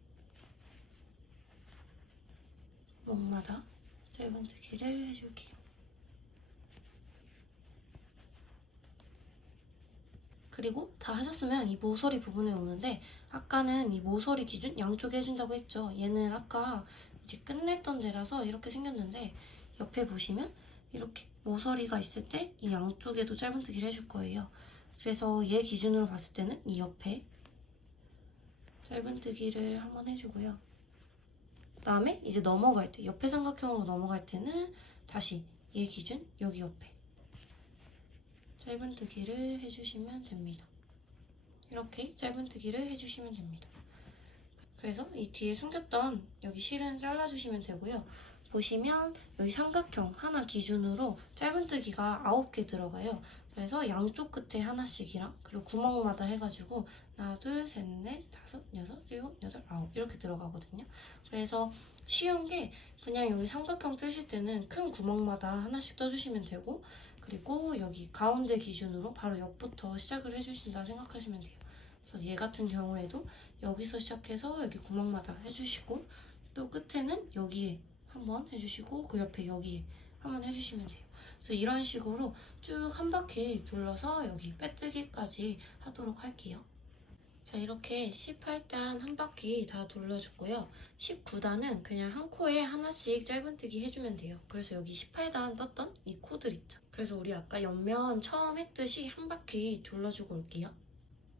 목마다 짧은뜨기를 해줄게요. 그리고 다 하셨으면 이 모서리 부분에 오는데 아까는 이 모서리 기준 양쪽에 해준다고 했죠. 얘는 아까 이제 끝냈던 데라서 이렇게 생겼는데 옆에 보시면 이렇게 모서리가 있을 때 이 양쪽에도 짧은뜨기를 해줄 거예요. 그래서 얘 기준으로 봤을 때는 이 옆에 짧은뜨기를 한번 해주고요. 그다음에 이제 넘어갈 때 옆에 삼각형으로 넘어갈 때는 다시 얘 기준 여기 옆에 짧은뜨기를 해주시면 됩니다. 이렇게 짧은뜨기를 해주시면 됩니다. 그래서 이 뒤에 숨겼던 여기 실은 잘라주시면 되고요. 보시면 여기 삼각형 하나 기준으로 짧은뜨기가 9개 들어가요. 그래서 양쪽 끝에 하나씩이랑 그리고 구멍마다 해가지고 하나, 둘, 셋, 넷, 다섯, 여섯, 일곱, 여덟, 아홉 이렇게 들어가거든요. 그래서 쉬운 게 그냥 여기 삼각형 뜨실 때는 큰 구멍마다 하나씩 떠주시면 되고 그리고 여기 가운데 기준으로 바로 옆부터 시작을 해주신다 생각하시면 돼요. 그래서 얘 같은 경우에도 여기서 시작해서 여기 구멍마다 해주시고 또 끝에는 여기에 한번 해주시고 그 옆에 여기에 한번 해주시면 돼요. 그래서 이런 식으로 쭉 한 바퀴 둘러서 여기 빼뜨기까지 하도록 할게요. 자, 이렇게 18단 한 바퀴 다 돌려줬고요. 19단은 그냥 한 코에 하나씩 짧은뜨기 해주면 돼요. 그래서 여기 18단 떴던 이 코들 있죠. 그래서 우리 아까 옆면 처음 했듯이 한 바퀴 돌려주고 올게요.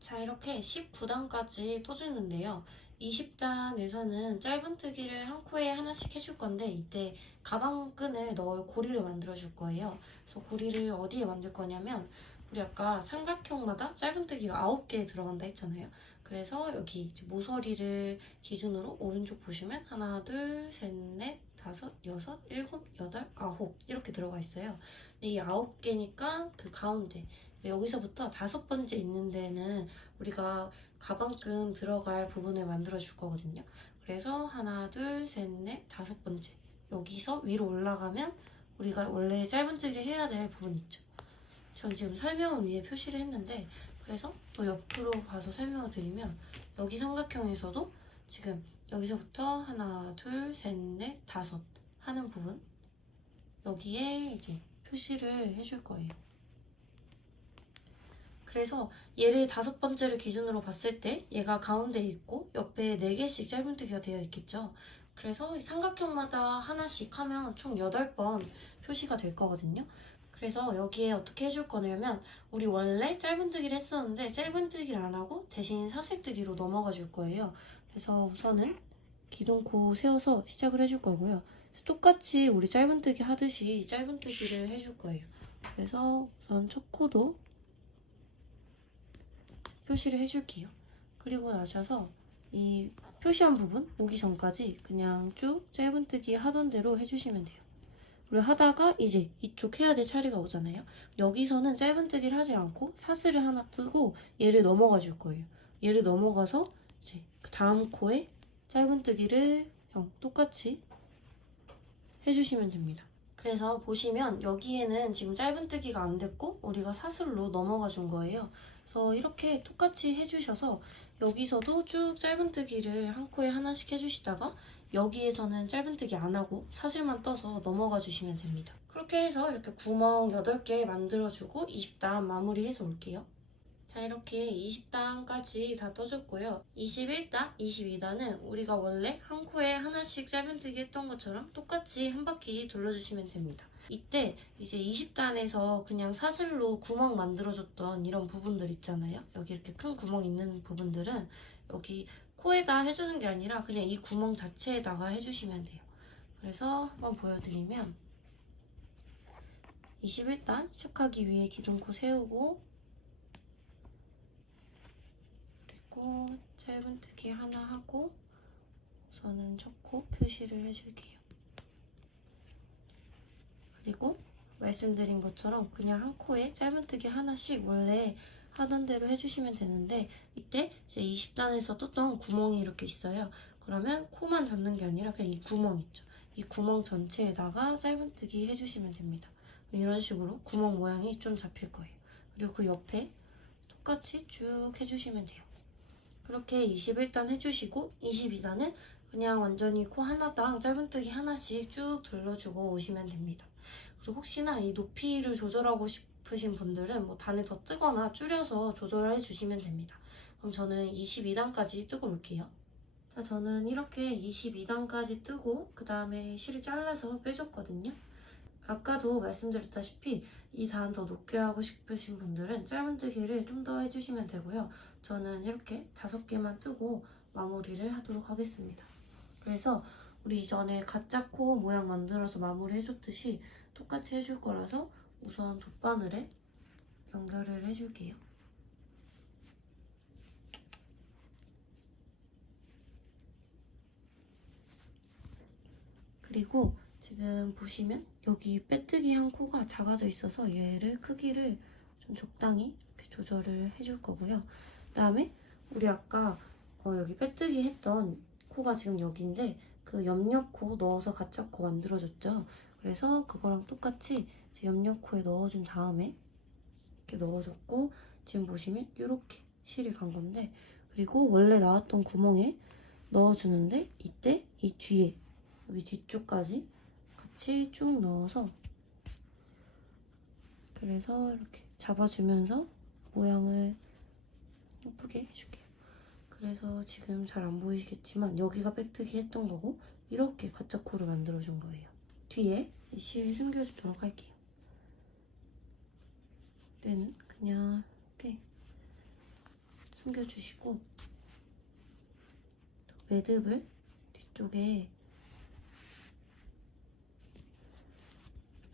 자, 이렇게 19단까지 떠주는데요. 20단에서는 짧은뜨기를 한 코에 하나씩 해줄 건데 이때 가방끈을 넣을 고리를 만들어 줄 거예요. 그래서 고리를 어디에 만들 거냐면 우리 아까 삼각형마다 짧은뜨기가 9개 들어간다 했잖아요. 그래서 여기 이제 모서리를 기준으로 오른쪽 보시면 하나, 둘, 셋, 넷, 다섯, 여섯, 일곱, 여덟, 아홉 이렇게 들어가 있어요. 근데 이 9개니까 그 가운데 여기서부터 5번째 있는 데는 우리가 가방끈 들어갈 부분을 만들어 줄 거거든요. 그래서 하나, 둘, 셋, 넷, 5번째 여기서 위로 올라가면 우리가 원래 짧은뜨기 해야 될 부분 있죠. 전 지금 설명을 위해 표시를 했는데 그래서 또 옆으로 봐서 설명을 드리면 여기 삼각형에서도 지금 여기서부터 하나, 둘, 셋, 넷, 5 하는 부분 여기에 이제 표시를 해줄 거예요. 그래서 얘를 5번째를 기준으로 봤을 때 얘가 가운데 있고 옆에 4개씩 짧은뜨기가 되어 있겠죠. 그래서 삼각형마다 하나씩 하면 총 8번 표시가 될 거거든요. 그래서 여기에 어떻게 해줄 거냐면 우리 원래 짧은뜨기를 했었는데 짧은뜨기를 안 하고 대신 사슬뜨기로 넘어가 줄 거예요. 그래서 우선은 기둥코 세워서 시작을 해줄 거고요. 똑같이 우리 짧은뜨기 하듯이 짧은뜨기를 해줄 거예요. 그래서 우선 첫 코도 표시를 해줄게요. 그리고 나셔서 이 표시한 부분 오기 전까지 그냥 쭉 짧은뜨기 하던 대로 해주시면 돼요. 그리고 하다가 이제 이쪽 해야 될 차례가 오잖아요. 여기서는 짧은뜨기를 하지 않고 사슬을 하나 뜨고 얘를 넘어가 줄 거예요. 얘를 넘어가서 이제 그 다음 코에 짧은뜨기를 똑같이 해주시면 됩니다. 그래서 보시면 여기에는 지금 짧은뜨기가 안 됐고 우리가 사슬로 넘어가 준 거예요. 그래서 이렇게 똑같이 해주셔서 여기서도 쭉 짧은뜨기를 한 코에 하나씩 해주시다가 여기에서는 짧은뜨기 안 하고 사슬만 떠서 넘어가 주시면 됩니다. 그렇게 해서 이렇게 구멍 8개 만들어주고 20단 마무리해서 올게요. 자, 이렇게 20단까지 다 떠줬고요. 21단, 22단은 우리가 원래 한 코에 하나씩 짧은뜨기 했던 것처럼 똑같이 한 바퀴 돌려주시면 됩니다. 이때 이제 20단에서 그냥 사슬로 구멍 만들어줬던 이런 부분들 있잖아요. 여기 이렇게 큰 구멍 있는 부분들은 여기 코에다 해주는 게 아니라 그냥 이 구멍 자체에다가 해주시면 돼요. 그래서 한번 보여드리면 21단 시작하기 위해 기둥코 세우고 그리고 짧은뜨기 하나 하고 우선은 첫 코 표시를 해줄게요. 그리고 말씀드린 것처럼 그냥 한 코에 짧은뜨기 하나씩 원래 하던 대로 해주시면 되는데 이때 이제 20단에서 떴던 구멍이 이렇게 있어요. 그러면 코만 잡는 게 아니라 그냥 이 구멍 있죠. 이 구멍 전체에다가 짧은뜨기 해주시면 됩니다. 이런 식으로 구멍 모양이 좀 잡힐 거예요. 그리고 그 옆에 똑같이 쭉 해주시면 돼요. 그렇게 21단 해주시고 22단은 그냥 완전히 코 하나당 짧은뜨기 하나씩 쭉 둘러주고 오시면 됩니다. 그리고 혹시나 이 높이를 조절하고 싶으신 분들은 뭐 단을 더 뜨거나 줄여서 조절해 주시면 됩니다. 그럼 저는 22단까지 뜨고 올게요. 자, 저는 이렇게 22단까지 뜨고 그 다음에 실을 잘라서 빼줬거든요. 아까도 말씀드렸다시피 이 단 더 높게 하고 싶으신 분들은 짧은뜨기를 좀 더 해주시면 되고요. 저는 이렇게 5개만 뜨고 마무리를 하도록 하겠습니다. 그래서 우리 이전에 가짜 코 모양 만들어서 마무리 해줬듯이 똑같이 해줄 거라서 우선 돗바늘에 연결을 해줄게요. 그리고 지금 보시면 여기 빼뜨기 한 코가 작아져 있어서 얘를 크기를 좀 적당히 이렇게 조절을 해줄 거고요. 그다음에 우리 아까 여기 빼뜨기 했던 코가 지금 여기인데 그 옆옆 코 넣어서 가짜 코 만들어줬죠. 그래서 그거랑 똑같이 옆옆 코에 넣어준 다음에 이렇게 넣어줬고 지금 보시면 이렇게 실이 간 건데 그리고 원래 나왔던 구멍에 넣어주는데 이때 이 뒤에 여기 뒤쪽까지 같이 쭉 넣어서 그래서 이렇게 잡아주면서 모양을 예쁘게 해줄게요. 그래서 지금 잘 안 보이시겠지만 여기가 빼뜨기 했던 거고 이렇게 가짜 코를 만들어준 거예요. 뒤에 실 숨겨주도록 할게요. 때는 그냥 이렇게 숨겨주시고 매듭을 뒤쪽에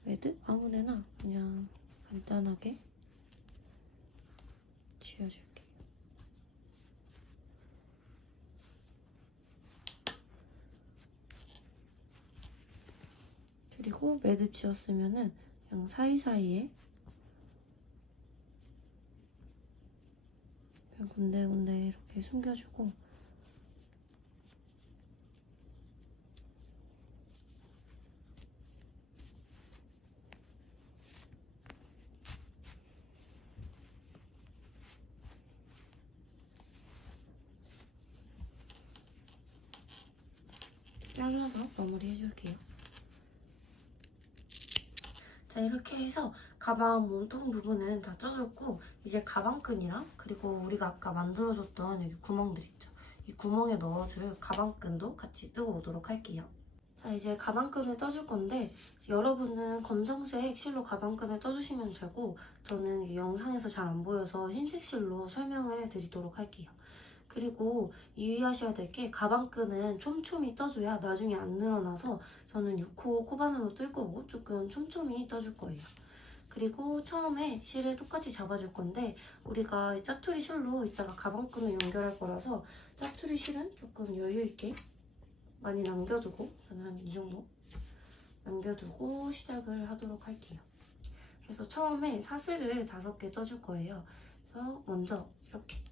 매듭 아무데나 그냥 간단하게 지어줄게요. 그리고 매듭 지었으면은 그냥 사이사이에 그냥 군데군데 이렇게 숨겨주고 잘라서 마무리해줄게요. 자, 이렇게 해서 가방 몸통 부분은 다 쪄줬고 이제 가방끈이랑 그리고 우리가 아까 만들어줬던 여기 구멍들 있죠. 이 구멍에 넣어줄 가방끈도 같이 뜨고 오도록 할게요. 자, 이제 가방끈을 떠줄 건데 여러분은 검정색 실로 가방끈을 떠주시면 되고 저는 이 영상에서 잘 안 보여서 흰색 실로 설명을 드리도록 할게요. 그리고 유의하셔야 될 게 가방끈은 촘촘히 떠줘야 나중에 안 늘어나서 저는 6호 코바늘로 뜰 거고 조금 촘촘히 떠줄 거예요. 그리고 처음에 실을 똑같이 잡아줄 건데 우리가 짜투리 실로 이따가 가방끈을 연결할 거라서 짜투리 실은 조금 여유 있게 많이 남겨두고 저는 한 이 정도 남겨두고 시작을 하도록 할게요. 그래서 처음에 사슬을 5개 떠줄 거예요. 그래서 먼저 이렇게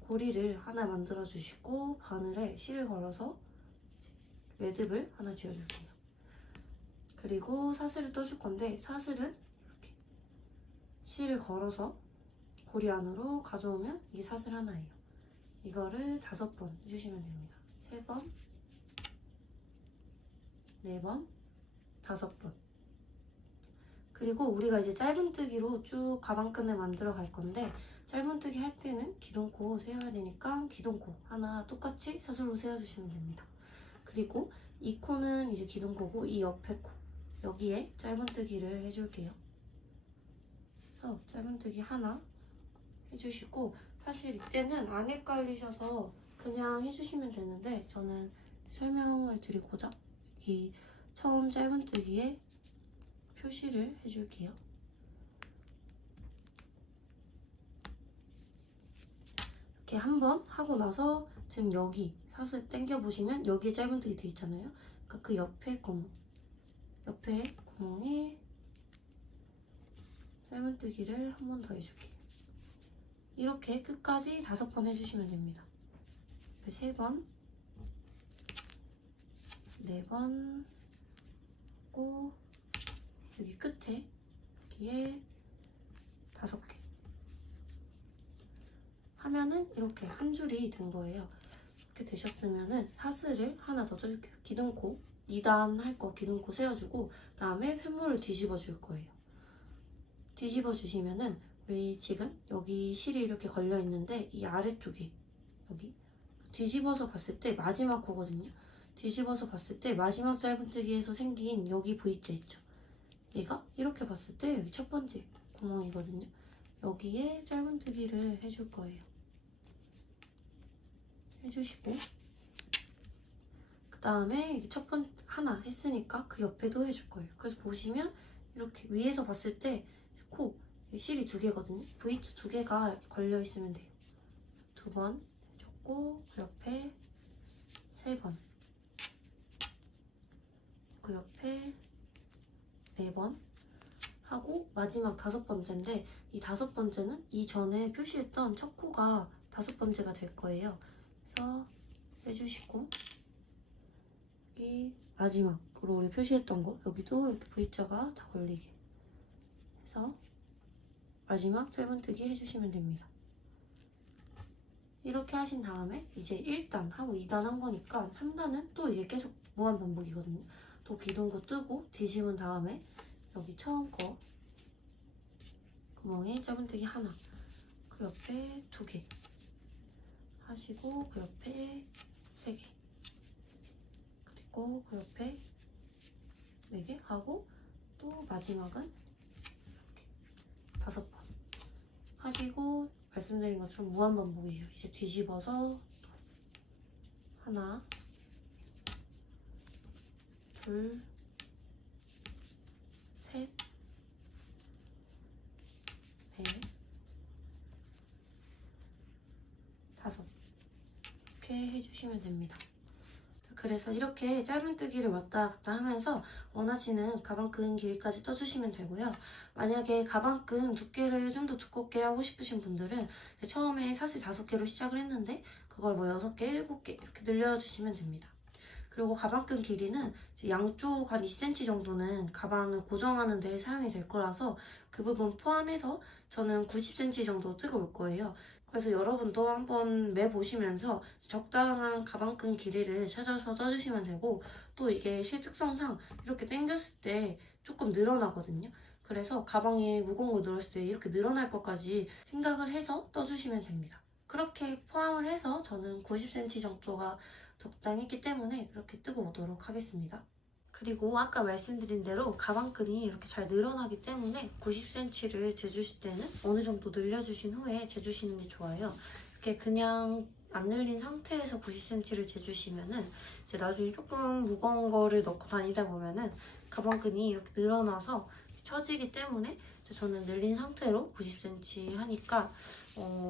고리를 하나 만들어 주시고 바늘에 실을 걸어서 매듭을 하나 지어줄게요. 그리고 사슬을 떠줄 건데 사슬은 이렇게 실을 걸어서 고리 안으로 가져오면 이게 사슬 하나예요. 이거를 5번 해주시면 됩니다. 3번, 4번, 5번. 그리고 우리가 이제 짧은뜨기로 쭉 가방끈을 만들어 갈 건데 짧은뜨기 할 때는 기둥코 세워야 되니까 기둥코 하나 똑같이 사슬로 세워주시면 됩니다. 그리고 이 코는 이제 기둥코고 이 옆에 코 여기에 짧은뜨기를 해줄게요. 그래서 짧은뜨기 하나 해주시고 사실 이때는 안 헷갈리셔서 그냥 해주시면 되는데 저는 설명을 드리고자 이 처음 짧은뜨기에 표시를 해줄게요. 이렇게 한번 하고 나서 지금 여기 사슬 당겨보시면 여기에 짧은뜨기 돼 있잖아요. 그러니까 그 옆에 구멍에 짧은뜨기를 한 번 더 해줄게요. 이렇게 끝까지 5번 해주시면 됩니다. 3번, 4번 하고 여기 끝에 여기에 5개 하면은 이렇게 한 줄이 된 거예요. 이렇게 되셨으면은 사슬을 하나 더 쪄줄게요. 기둥코 2단 할 거 기둥코 세워주고 그다음에 펜물을 뒤집어 줄 거예요. 뒤집어 주시면은 우리 지금 여기 실이 이렇게 걸려 있는데 이 아래쪽에 여기 뒤집어서 봤을 때 마지막 코거든요. 뒤집어서 봤을 때 마지막 짧은뜨기에서 생긴 여기 V자 있죠. 얘가 이렇게 봤을 때 여기 첫 번째 구멍이거든요. 여기에 짧은뜨기를 해줄 거예요. 해주시고 그 다음에 이게 첫 번째 하나 했으니까 그 옆에도 해줄 거예요. 그래서 보시면 이렇게 위에서 봤을 때 코 실이 2개거든요. V자 2개가 이렇게 걸려 있으면 돼요. 2번 해줬고 그 옆에 3번 그 옆에 4번 하고 마지막 5번째인데 이 5번째는 이전에 표시했던 첫 코가 5번째가 될 거예요. 그래서 빼주시고 이 마지막으로 우리 표시했던 거 여기도 이렇게 V자가 다 걸리게 해서 마지막 짧은뜨기 해주시면 됩니다. 이렇게 하신 다음에 이제 1단 하고 2단 한 거니까 3단은 또 이게 계속 무한 반복이거든요. 또 기둥코 뜨고 뒤집은 다음에 여기 처음 거 구멍에 짧은뜨기 하나 그 옆에 2개 하시고 그 옆에 3개 그리고 그 옆에 4개 하고 또 마지막은 이렇게 5번 하시고 말씀드린 것처럼 무한 반복이에요. 이제 뒤집어서 하나 둘 셋 넷 다섯 이렇게 해주시면 됩니다. 그래서 이렇게 짧은뜨기를 왔다 갔다 하면서 원하시는 가방끈 길이까지 떠주시면 되고요. 만약에 가방끈 두께를 좀 더 두껍게 하고 싶으신 분들은 처음에 사슬 5개로 시작을 했는데 그걸 뭐 6개, 7개 이렇게 늘려주시면 됩니다. 그리고 가방끈 길이는 양쪽 한 2cm 정도는 가방을 고정하는 데 사용이 될 거라서 그 부분 포함해서 저는 90cm 정도 뜨거울 거예요. 그래서 여러분도 한번 매보시면서 적당한 가방끈 길이를 찾아서 써주시면 되고 또 이게 실특성상 이렇게 당겼을 때 조금 늘어나거든요. 그래서 가방에 무거운 거 넣었을 때 이렇게 늘어날 것까지 생각을 해서 떠주시면 됩니다. 그렇게 포함을 해서 저는 90cm 정도가 적당했기 때문에 그렇게 뜨고 오도록 하겠습니다. 그리고 아까 말씀드린 대로 가방끈이 이렇게 잘 늘어나기 때문에 90cm를 재주실 때는 어느 정도 늘려주신 후에 재주시는 게 좋아요. 이렇게 그냥 안 늘린 상태에서 90cm를 재주시면은 이제 나중에 조금 무거운 거를 넣고 다니다 보면은 가방끈이 이렇게 늘어나서 처지기 때문에 저는 늘린 상태로 90cm 하니까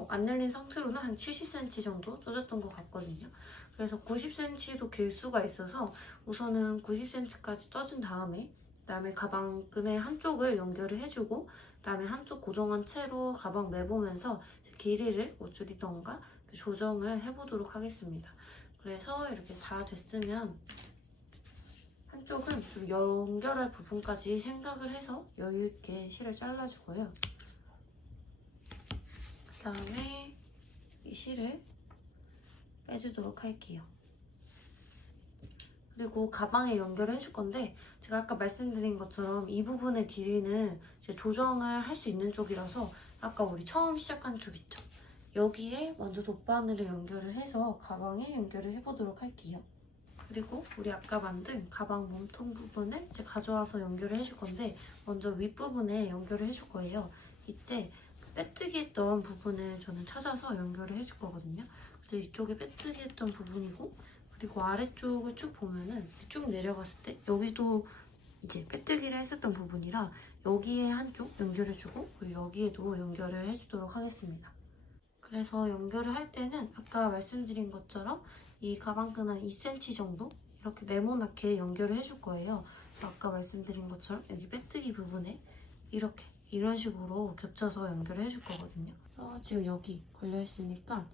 안 늘린 상태로는 한 70cm 정도 떠줬던 것 같거든요. 그래서 90cm도 길 수가 있어서 우선은 90cm까지 떠준 다음에 그다음에 가방끈의 한쪽을 연결을 해주고 그다음에 한쪽 고정한 채로 가방 매보면서 길이를 5줄이던가 조정을 해보도록 하겠습니다. 그래서 이렇게 다 됐으면 한쪽은 좀 연결할 부분까지 생각을 해서 여유있게 실을 잘라주고요. 그 다음에 이 실을 빼주도록 할게요. 그리고 가방에 연결을 해줄 건데 제가 아까 말씀드린 것처럼 이 부분의 길이는 이제 조정을 할 수 있는 쪽이라서 아까 우리 처음 시작한 쪽 있죠? 여기에 먼저 돗바늘을 연결을 해서 가방에 연결을 해보도록 할게요. 그리고 우리 아까 만든 가방 몸통 부분을 이제 가져와서 연결을 해줄 건데 먼저 윗부분에 연결을 해줄 거예요. 이때 빼뜨기 했던 부분을 저는 찾아서 연결을 해줄 거거든요. 그래서 이쪽에 빼뜨기 했던 부분이고 그리고 아래쪽을 쭉 보면은 쭉 내려갔을 때 여기도 이제 빼뜨기를 했었던 부분이라 여기에 한쪽 연결해주고 그리고 여기에도 연결을 해주도록 하겠습니다. 그래서 연결을 할 때는 아까 말씀드린 것처럼 이 가방끈 한 2cm 정도 이렇게 네모나게 연결을 해줄 거예요. 그래서 아까 말씀드린 것처럼 여기 빼뜨기 부분에 이렇게 이런 식으로 겹쳐서 연결을 해줄 거거든요. 지금 여기 걸려있으니까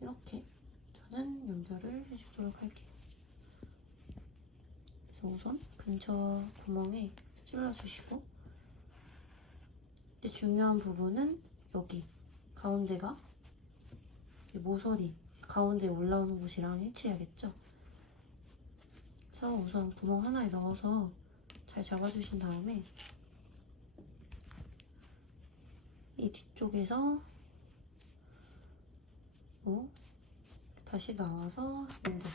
이렇게 저는 연결을 해주도록 할게요. 그래서 우선 근처 구멍에 찔러주시고 근데 중요한 부분은 여기 가운데가 모서리 가운데 올라오는 곳이랑 일치해야겠죠? 그래서 우선 구멍 하나에 넣어서 잘 잡아주신 다음에 이 뒤쪽에서 다시 나와서 연결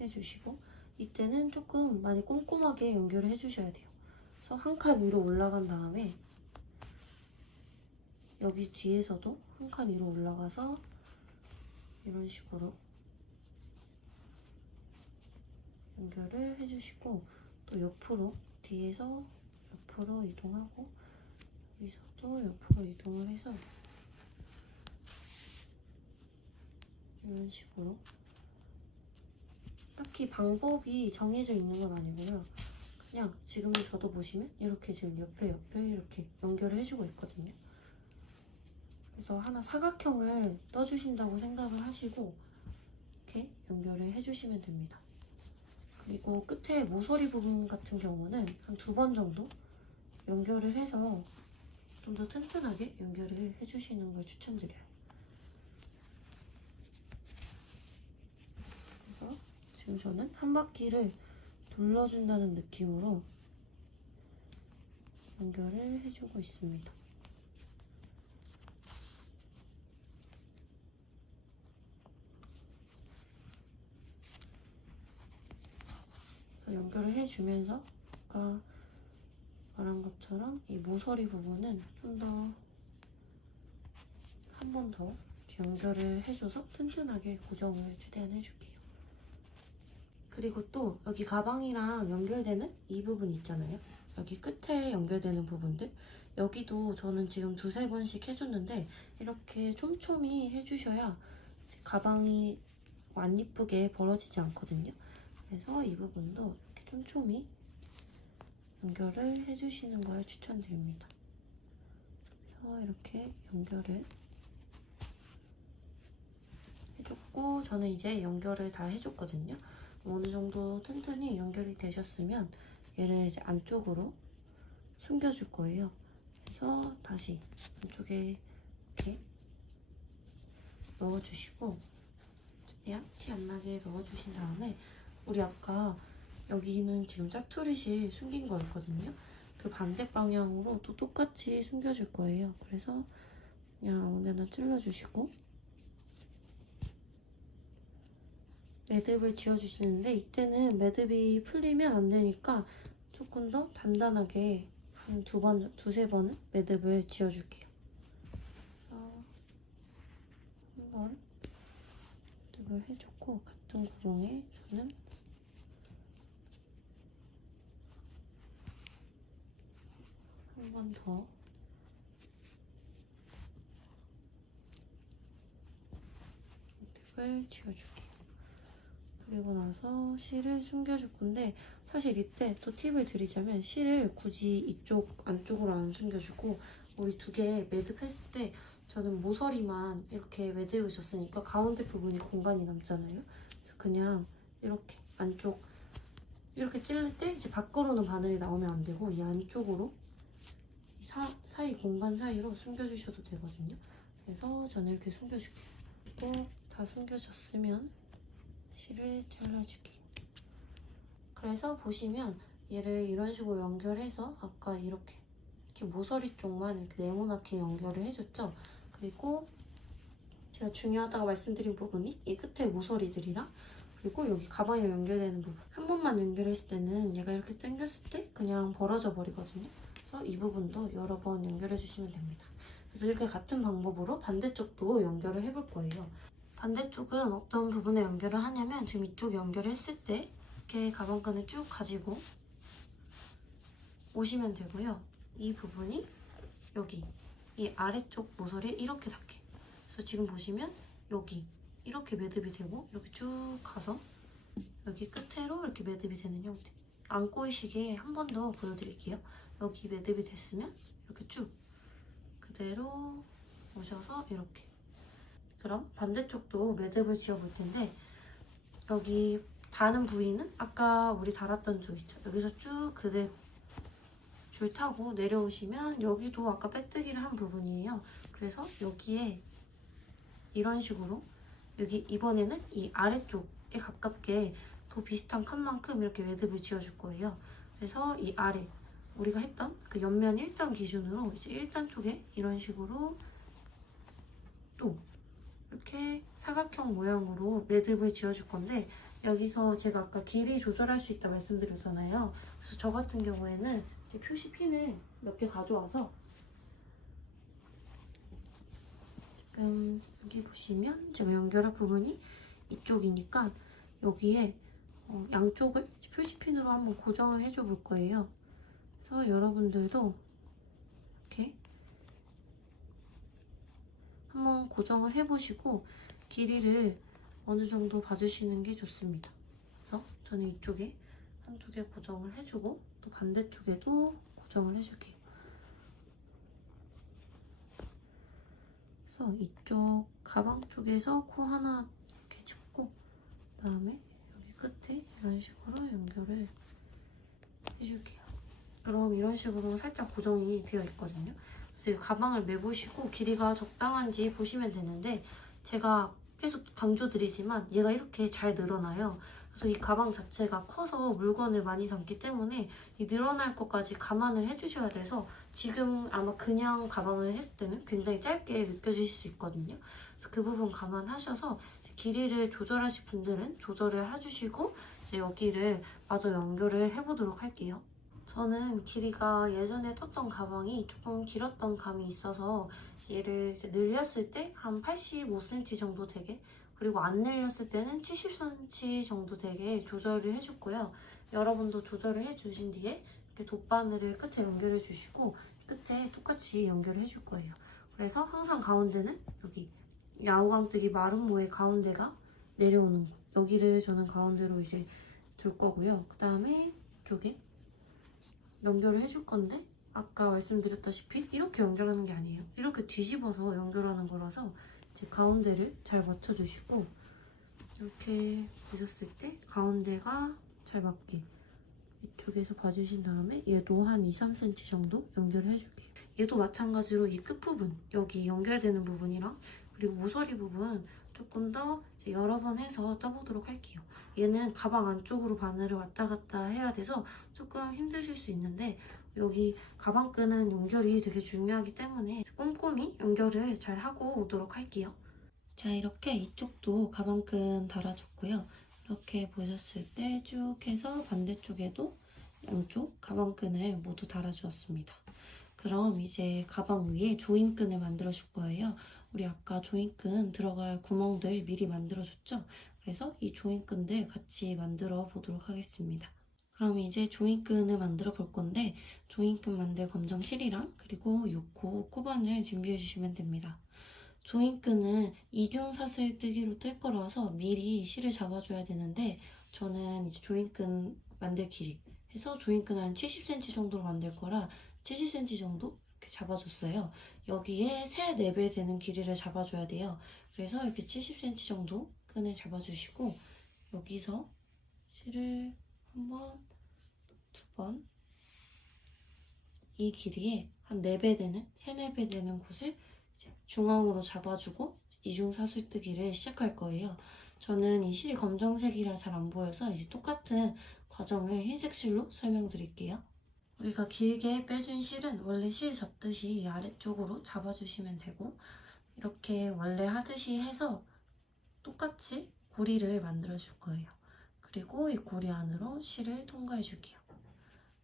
해주시고 이때는 조금 많이 꼼꼼하게 연결을 해주셔야 돼요. 그래서 한 칸 위로 올라간 다음에 여기 뒤에서도 한 칸 위로 올라가서 이런 식으로 연결을 해주시고 또 옆으로 뒤에서 옆으로 이동하고 여기서도 옆으로 이동을 해서 이런 식으로 딱히 방법이 정해져 있는 건 아니고요. 그냥 지금 저도 보시면 이렇게 지금 옆에 이렇게 연결을 해주고 있거든요. 그래서 하나 사각형을 떠주신다고 생각을 하시고 이렇게 연결을 해주시면 됩니다. 그리고 끝에 모서리 부분 같은 경우는 한 2번 정도 연결을 해서 좀 더 튼튼하게 연결을 해주시는 걸 추천드려요. 그래서 지금 저는 한 바퀴를 둘러준다는 느낌으로 연결을 해주고 있습니다. 그래서 연결을 해주면서 아까 말한 것처럼 이 모서리 부분은 좀 더 한 번 더 연결을 해줘서 튼튼하게 고정을 최대한 해줄게요. 그리고 또 여기 가방이랑 연결되는 이 부분 있잖아요. 여기 끝에 연결되는 부분들 여기도 저는 지금 2~3번씩 해줬는데 이렇게 촘촘히 해주셔야 가방이 안 이쁘게 벌어지지 않거든요. 그래서 이 부분도 이렇게 촘촘히 연결을 해주시는 걸 추천드립니다. 그래서 이렇게 연결을 해줬고 저는 이제 연결을 다 해줬거든요. 어느 정도 튼튼히 연결이 되셨으면 얘를 이제 안쪽으로 숨겨줄 거예요. 그래서 다시 안쪽에 이렇게 넣어주시고 최대한 티 안 나게 넣어주신 다음에 우리 아까 여기는 지금 짜투리실 숨긴 거였거든요. 그 반대 방향으로 또 똑같이 숨겨줄 거예요. 그래서 그냥 아무데나 찔러주시고 매듭을 지어주시는데 이때는 매듭이 풀리면 안 되니까 조금 더 단단하게 한 2~3번은 매듭을 지어줄게요. 그래서 한번 매듭을 해줬고 같은 구멍에 저는 한 번 더 매듭을 지어줄게요. 그리고 나서 실을 숨겨줄 건데 사실 이때 또 팁을 드리자면 실을 굳이 이쪽 안쪽으로 안 숨겨주고 우리 2개 매듭했을 때 저는 모서리만 이렇게 매듭을 줬으니까 가운데 부분이 공간이 남잖아요. 그래서 그냥 이렇게 안쪽 이렇게 찔릴 때 이제 밖으로는 바늘이 나오면 안 되고 이 안쪽으로 이 사이 공간 사이로 숨겨주셔도 되거든요. 그래서 저는 이렇게 숨겨줄게요. 그리고 다 숨겨졌으면 실을 잘라줄게요. 그래서 보시면 얘를 이런 식으로 연결해서 아까 이렇게 이렇게 모서리 쪽만 이렇게 네모나게 연결을 해줬죠. 그리고 제가 중요하다고 말씀드린 부분이 이 끝에 모서리들이랑 그리고 여기 가방이랑 연결되는 부분 한 번만 연결했을 때는 얘가 이렇게 당겼을 때 그냥 벌어져 버리거든요. 그래서 이 부분도 여러 번 연결해 주시면 됩니다. 그래서 이렇게 같은 방법으로 반대쪽도 연결을 해볼 거예요. 반대쪽은 어떤 부분에 연결을 하냐면 지금 이쪽에 연결을 했을 때 이렇게 가방끈을 쭉 가지고 오시면 되고요. 이 부분이 여기 이 아래쪽 모서리에 이렇게 닿게. 그래서 지금 보시면 여기 이렇게 매듭이 되고 이렇게 쭉 가서 여기 끝으로 이렇게 매듭이 되는 형태. 안 꼬이시게 한 번 더 보여드릴게요. 여기 매듭이 됐으면 이렇게 쭉 그대로 오셔서 이렇게. 그럼 반대쪽도 매듭을 지어볼 텐데 여기 다는 부위는 아까 우리 달았던 쪽 있죠. 여기서 쭉 그대로 줄 타고 내려오시면 여기도 아까 빼뜨기를 한 부분이에요. 그래서 여기에 이런 식으로 여기 이번에는 이 아래쪽에 가깝게 더 비슷한 칸만큼 이렇게 매듭을 지어줄 거예요. 그래서 이 아래 우리가 했던 그 옆면 1단 기준으로 이제 1단 쪽에 이런 식으로 또 이렇게 사각형 모양으로 매듭을 지어줄 건데 여기서 제가 아까 길이 조절할 수 있다 말씀드렸잖아요. 그래서 저 같은 경우에는 이제 표시 핀을 몇 개 가져와서 지금 여기 보시면 제가 연결할 부분이 이쪽이니까 여기에 양쪽을 표시핀으로 한번 고정을 해줘 볼 거예요. 그래서 여러분들도 이렇게 한번 고정을 해보시고 길이를 어느 정도 봐주시는 게 좋습니다. 그래서 저는 이쪽에 한쪽에 고정을 해주고 또 반대쪽에도 고정을 해줄게요. 그래서 이쪽 가방 쪽에서 코 하나 이렇게 짚고 그다음에 여기 끝에 이런 식으로 연결을 해줄게요. 그럼 이런 식으로 살짝 고정이 되어 있거든요. 그래서 이 가방을 매보시고 길이가 적당한지 보시면 되는데 제가 계속 강조드리지만 얘가 이렇게 잘 늘어나요. 그래서 이 가방 자체가 커서 물건을 많이 담기 때문에 이 늘어날 것까지 감안을 해주셔야 돼서 지금 아마 그냥 가방을 했을 때는 굉장히 짧게 느껴지실 수 있거든요. 그래서 그 부분 감안하셔서 길이를 조절하실 분들은 조절을 해주시고 이제 여기를 마저 연결을 해보도록 할게요. 저는 길이가 예전에 떴던 가방이 조금 길었던 감이 있어서 얘를 이제 늘렸을 때 한 85cm 정도 되게 그리고 안 늘렸을 때는 70cm 정도 되게 조절을 해줬고요. 여러분도 조절을 해주신 뒤에 이렇게 돗바늘을 끝에 연결해 주시고 끝에 똑같이 연결을 해줄 거예요. 그래서 항상 가운데는 여기 야구감뜨기 마름모의 가운데가 내려오는 곳 여기를 저는 가운데로 이제 둘 거고요. 그 다음에 이쪽에 연결을 해줄 건데 아까 말씀드렸다시피 이렇게 연결하는 게 아니에요. 이렇게 뒤집어서 연결하는 거라서 이제 가운데를 잘 맞춰주시고 이렇게 보셨을 때 가운데가 잘 맞게 이쪽에서 봐주신 다음에 얘도 한 2-3cm 정도 연결을 해줄게요. 얘도 마찬가지로 이 끝부분 여기 연결되는 부분이랑 그리고 모서리 부분 조금 더 이제 여러 번 해서 떠보도록 할게요. 얘는 가방 안쪽으로 바늘을 왔다 갔다 해야 돼서 조금 힘드실 수 있는데 여기 가방끈은 연결이 되게 중요하기 때문에 꼼꼼히 연결을 잘 하고 오도록 할게요. 자, 이렇게 이쪽도 가방끈 달아줬고요. 이렇게 보셨을 때 쭉 해서 반대쪽에도 양쪽 가방끈을 모두 달아주었습니다. 그럼 이제 가방 위에 조인끈을 만들어 줄 거예요. 우리 아까 조인끈 들어갈 구멍들 미리 만들어줬죠? 그래서 이 조인끈들 같이 만들어 보도록 하겠습니다. 그럼 이제 조인끈을 만들어 볼 건데 조인끈 만들 검정 실이랑 그리고 6호 코반을 준비해 주시면 됩니다. 조인끈은 이중 사슬 뜨기로 뜰 거라서 미리 실을 잡아줘야 되는데 저는 이제 조인끈 만들 길이 해서 조인끈을 한 70cm 정도로 만들 거라 70cm 정도 이렇게 잡아줬어요. 여기에 3-4배 되는 길이를 잡아줘야 돼요. 그래서 이렇게 70cm 정도 끈을 잡아주시고 여기서 실을 한 번, 2번 이 길이에 한 4배 되는, 3-4배 되는 곳을 이제 중앙으로 잡아주고 이중 사슬뜨기를 시작할 거예요. 저는 이 실이 검정색이라 잘 안 보여서 이제 똑같은 과정을 흰색 실로 설명드릴게요. 우리가 길게 빼준 실은 원래 실 접듯이 아래쪽으로 잡아주시면 되고, 이렇게 원래 하듯이 해서 똑같이 고리를 만들어 줄 거예요. 그리고 이 고리 안으로 실을 통과해 줄게요.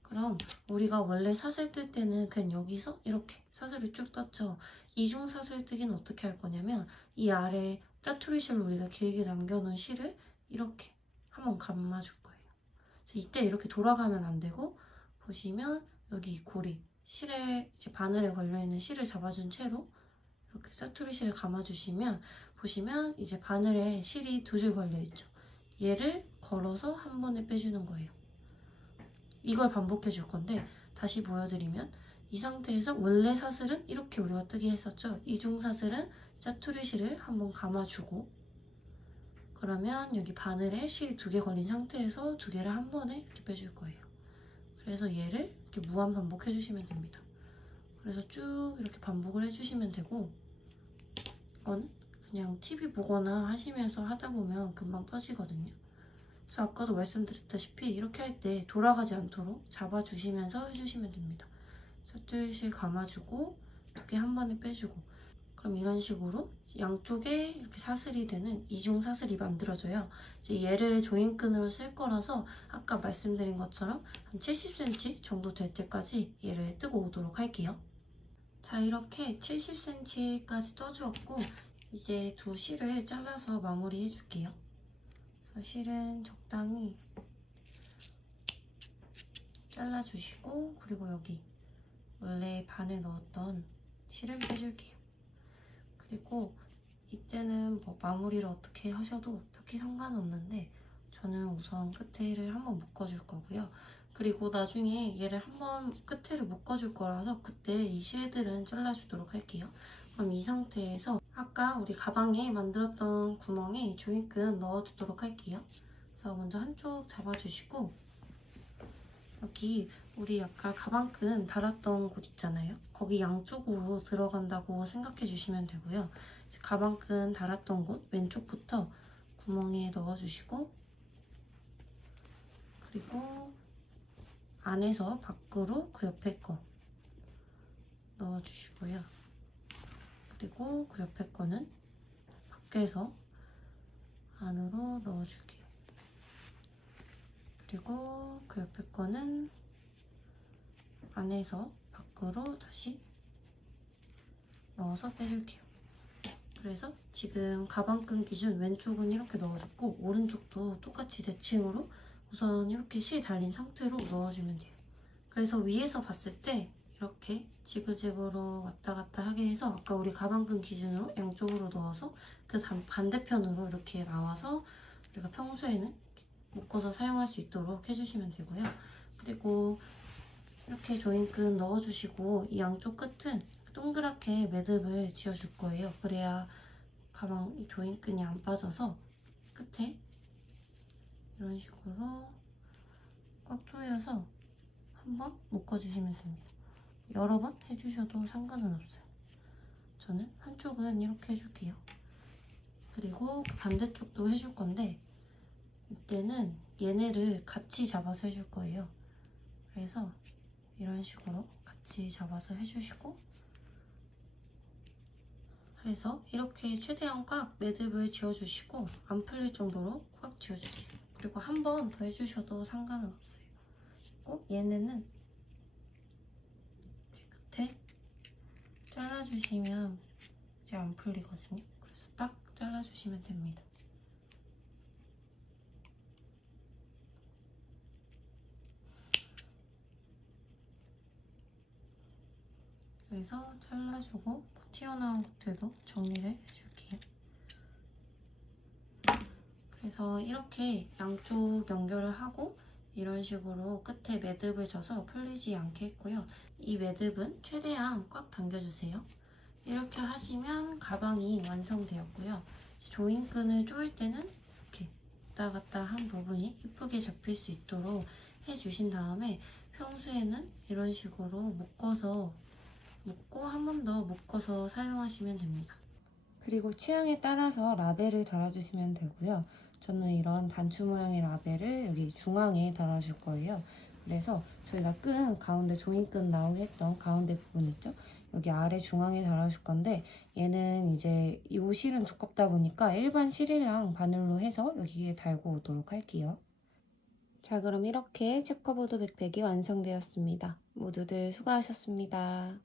그럼 우리가 원래 사슬 뜰 때는 그냥 여기서 이렇게 사슬을 쭉 떴죠. 이중 사슬 뜨기는 어떻게 할 거냐면 이 아래 짜투리 실로 우리가 길게 남겨놓은 실을 이렇게 한번 감아줄 거예요. 그래서 이때 이렇게 돌아가면 안 되고, 보시면 여기 고리 실에 이제 바늘에 걸려있는 실을 잡아준 채로 이렇게 짜투리 실을 감아주시면, 보시면 이제 바늘에 실이 두 줄 걸려있죠. 얘를 걸어서 한 번에 빼주는 거예요. 이걸 반복해 줄 건데, 다시 보여드리면 이 상태에서 원래 사슬은 이렇게 우리가 뜨게 했었죠. 이중 사슬은 짜투리 실을 한번 감아주고, 그러면 여기 바늘에 실이 두 개 걸린 상태에서 두 개를 한 번에 이렇게 빼줄 거예요. 그래서 얘를 이렇게 무한 반복해 주시면 됩니다. 그래서 쭉 이렇게 반복을 해주시면 되고, 이거는 그냥 TV 보거나 하시면서 하다 보면 금방 떠지거든요. 그래서 아까도 말씀드렸다시피 이렇게 할 때 돌아가지 않도록 잡아주시면서 해주시면 됩니다. 셔틀실 감아주고 두 개 한 번에 빼주고, 그럼 이런 식으로 양쪽에 이렇게 사슬이 되는 이중 사슬이 만들어져요. 이제 얘를 조인끈으로 쓸 거라서 아까 말씀드린 것처럼 한 70cm 정도 될 때까지 얘를 뜨고 오도록 할게요. 자, 이렇게 70cm까지 떠주었고, 이제 두 실을 잘라서 마무리 해줄게요. 그래서 실은 적당히 잘라주시고, 그리고 여기 원래 반에 넣었던 실은 빼줄게요. 그리고 이때는 뭐 마무리를 어떻게 하셔도 딱히 상관없는데, 저는 우선 끝에를 한번 묶어줄 거고요. 그리고 나중에 얘를 한번 끝에를 묶어줄 거라서 그때 이 실들은 잘라주도록 할게요. 그럼 이 상태에서 아까 우리 가방에 만들었던 구멍에 조인끈 넣어주도록 할게요. 그래서 먼저 한쪽 잡아주시고, 여기 우리 아까 가방끈 달았던 곳 있잖아요. 거기 양쪽으로 들어간다고 생각해 주시면 되고요. 이제 가방끈 달았던 곳 왼쪽부터 구멍에 넣어주시고, 그리고 안에서 밖으로 그 옆에 거 넣어주시고요. 그리고 그 옆에 거는 밖에서 안으로 넣어줄게요. 그리고 그 옆에 거는 안에서 밖으로 다시 넣어서 빼줄게요. 그래서 지금 가방끈 기준 왼쪽은 이렇게 넣어줬고, 오른쪽도 똑같이 대칭으로 우선 이렇게 실 달린 상태로 넣어주면 돼요. 그래서 위에서 봤을 때 이렇게 지그재그로 왔다 갔다 하게 해서 아까 우리 가방끈 기준으로 양쪽으로 넣어서 그 반대편으로 이렇게 나와서 우리가 평소에는 묶어서 사용할 수 있도록 해주시면 되고요. 그리고 이렇게 조인끈 넣어주시고 이 양쪽 끝은 동그랗게 매듭을 지어줄 거예요. 그래야 가방 이 조인끈이 안 빠져서 끝에 이런 식으로 꽉 조여서 한번 묶어주시면 됩니다. 여러 번 해주셔도 상관은 없어요. 저는 한쪽은 이렇게 해줄게요. 그리고 그 반대쪽도 해줄 건데, 이때는 얘네를 같이 잡아서 해줄 거예요. 그래서 이런 식으로 같이 잡아서 해주시고, 그래서 이렇게 최대한 꽉 매듭을 지어주시고 안 풀릴 정도로 꽉 지어주세요. 그리고 한 번 더 해주셔도 상관은 없어요. 그리고 얘네는 끝에 잘라주시면 이제 안 풀리거든요. 그래서 딱 잘라주시면 됩니다. 그래서 잘라주고 튀어나온 것들도 정리를 해줄게요. 그래서 이렇게 양쪽 연결을 하고 이런 식으로 끝에 매듭을 져서 풀리지 않게 했고요. 이 매듭은 최대한 꽉 당겨주세요. 이렇게 하시면 가방이 완성되었고요. 조인끈을 조일 때는 이렇게 왔다 갔다 한 부분이 예쁘게 잡힐 수 있도록 해주신 다음에 평소에는 이런 식으로 묶고 한 번 더 묶어서 사용하시면 됩니다. 그리고 취향에 따라서 라벨을 달아주시면 되고요. 저는 이런 단추 모양의 라벨을 여기 중앙에 달아줄 거예요. 그래서 저희가 끈 가운데 조인끈 나오게 했던 가운데 부분 있죠? 여기 아래 중앙에 달아줄 건데 얘는 이제 이 실은 두껍다 보니까 일반 실이랑 바늘로 해서 여기에 달고 오도록 할게요. 자, 그럼 이렇게 체커보드 백팩이 완성되었습니다. 모두들 수고하셨습니다.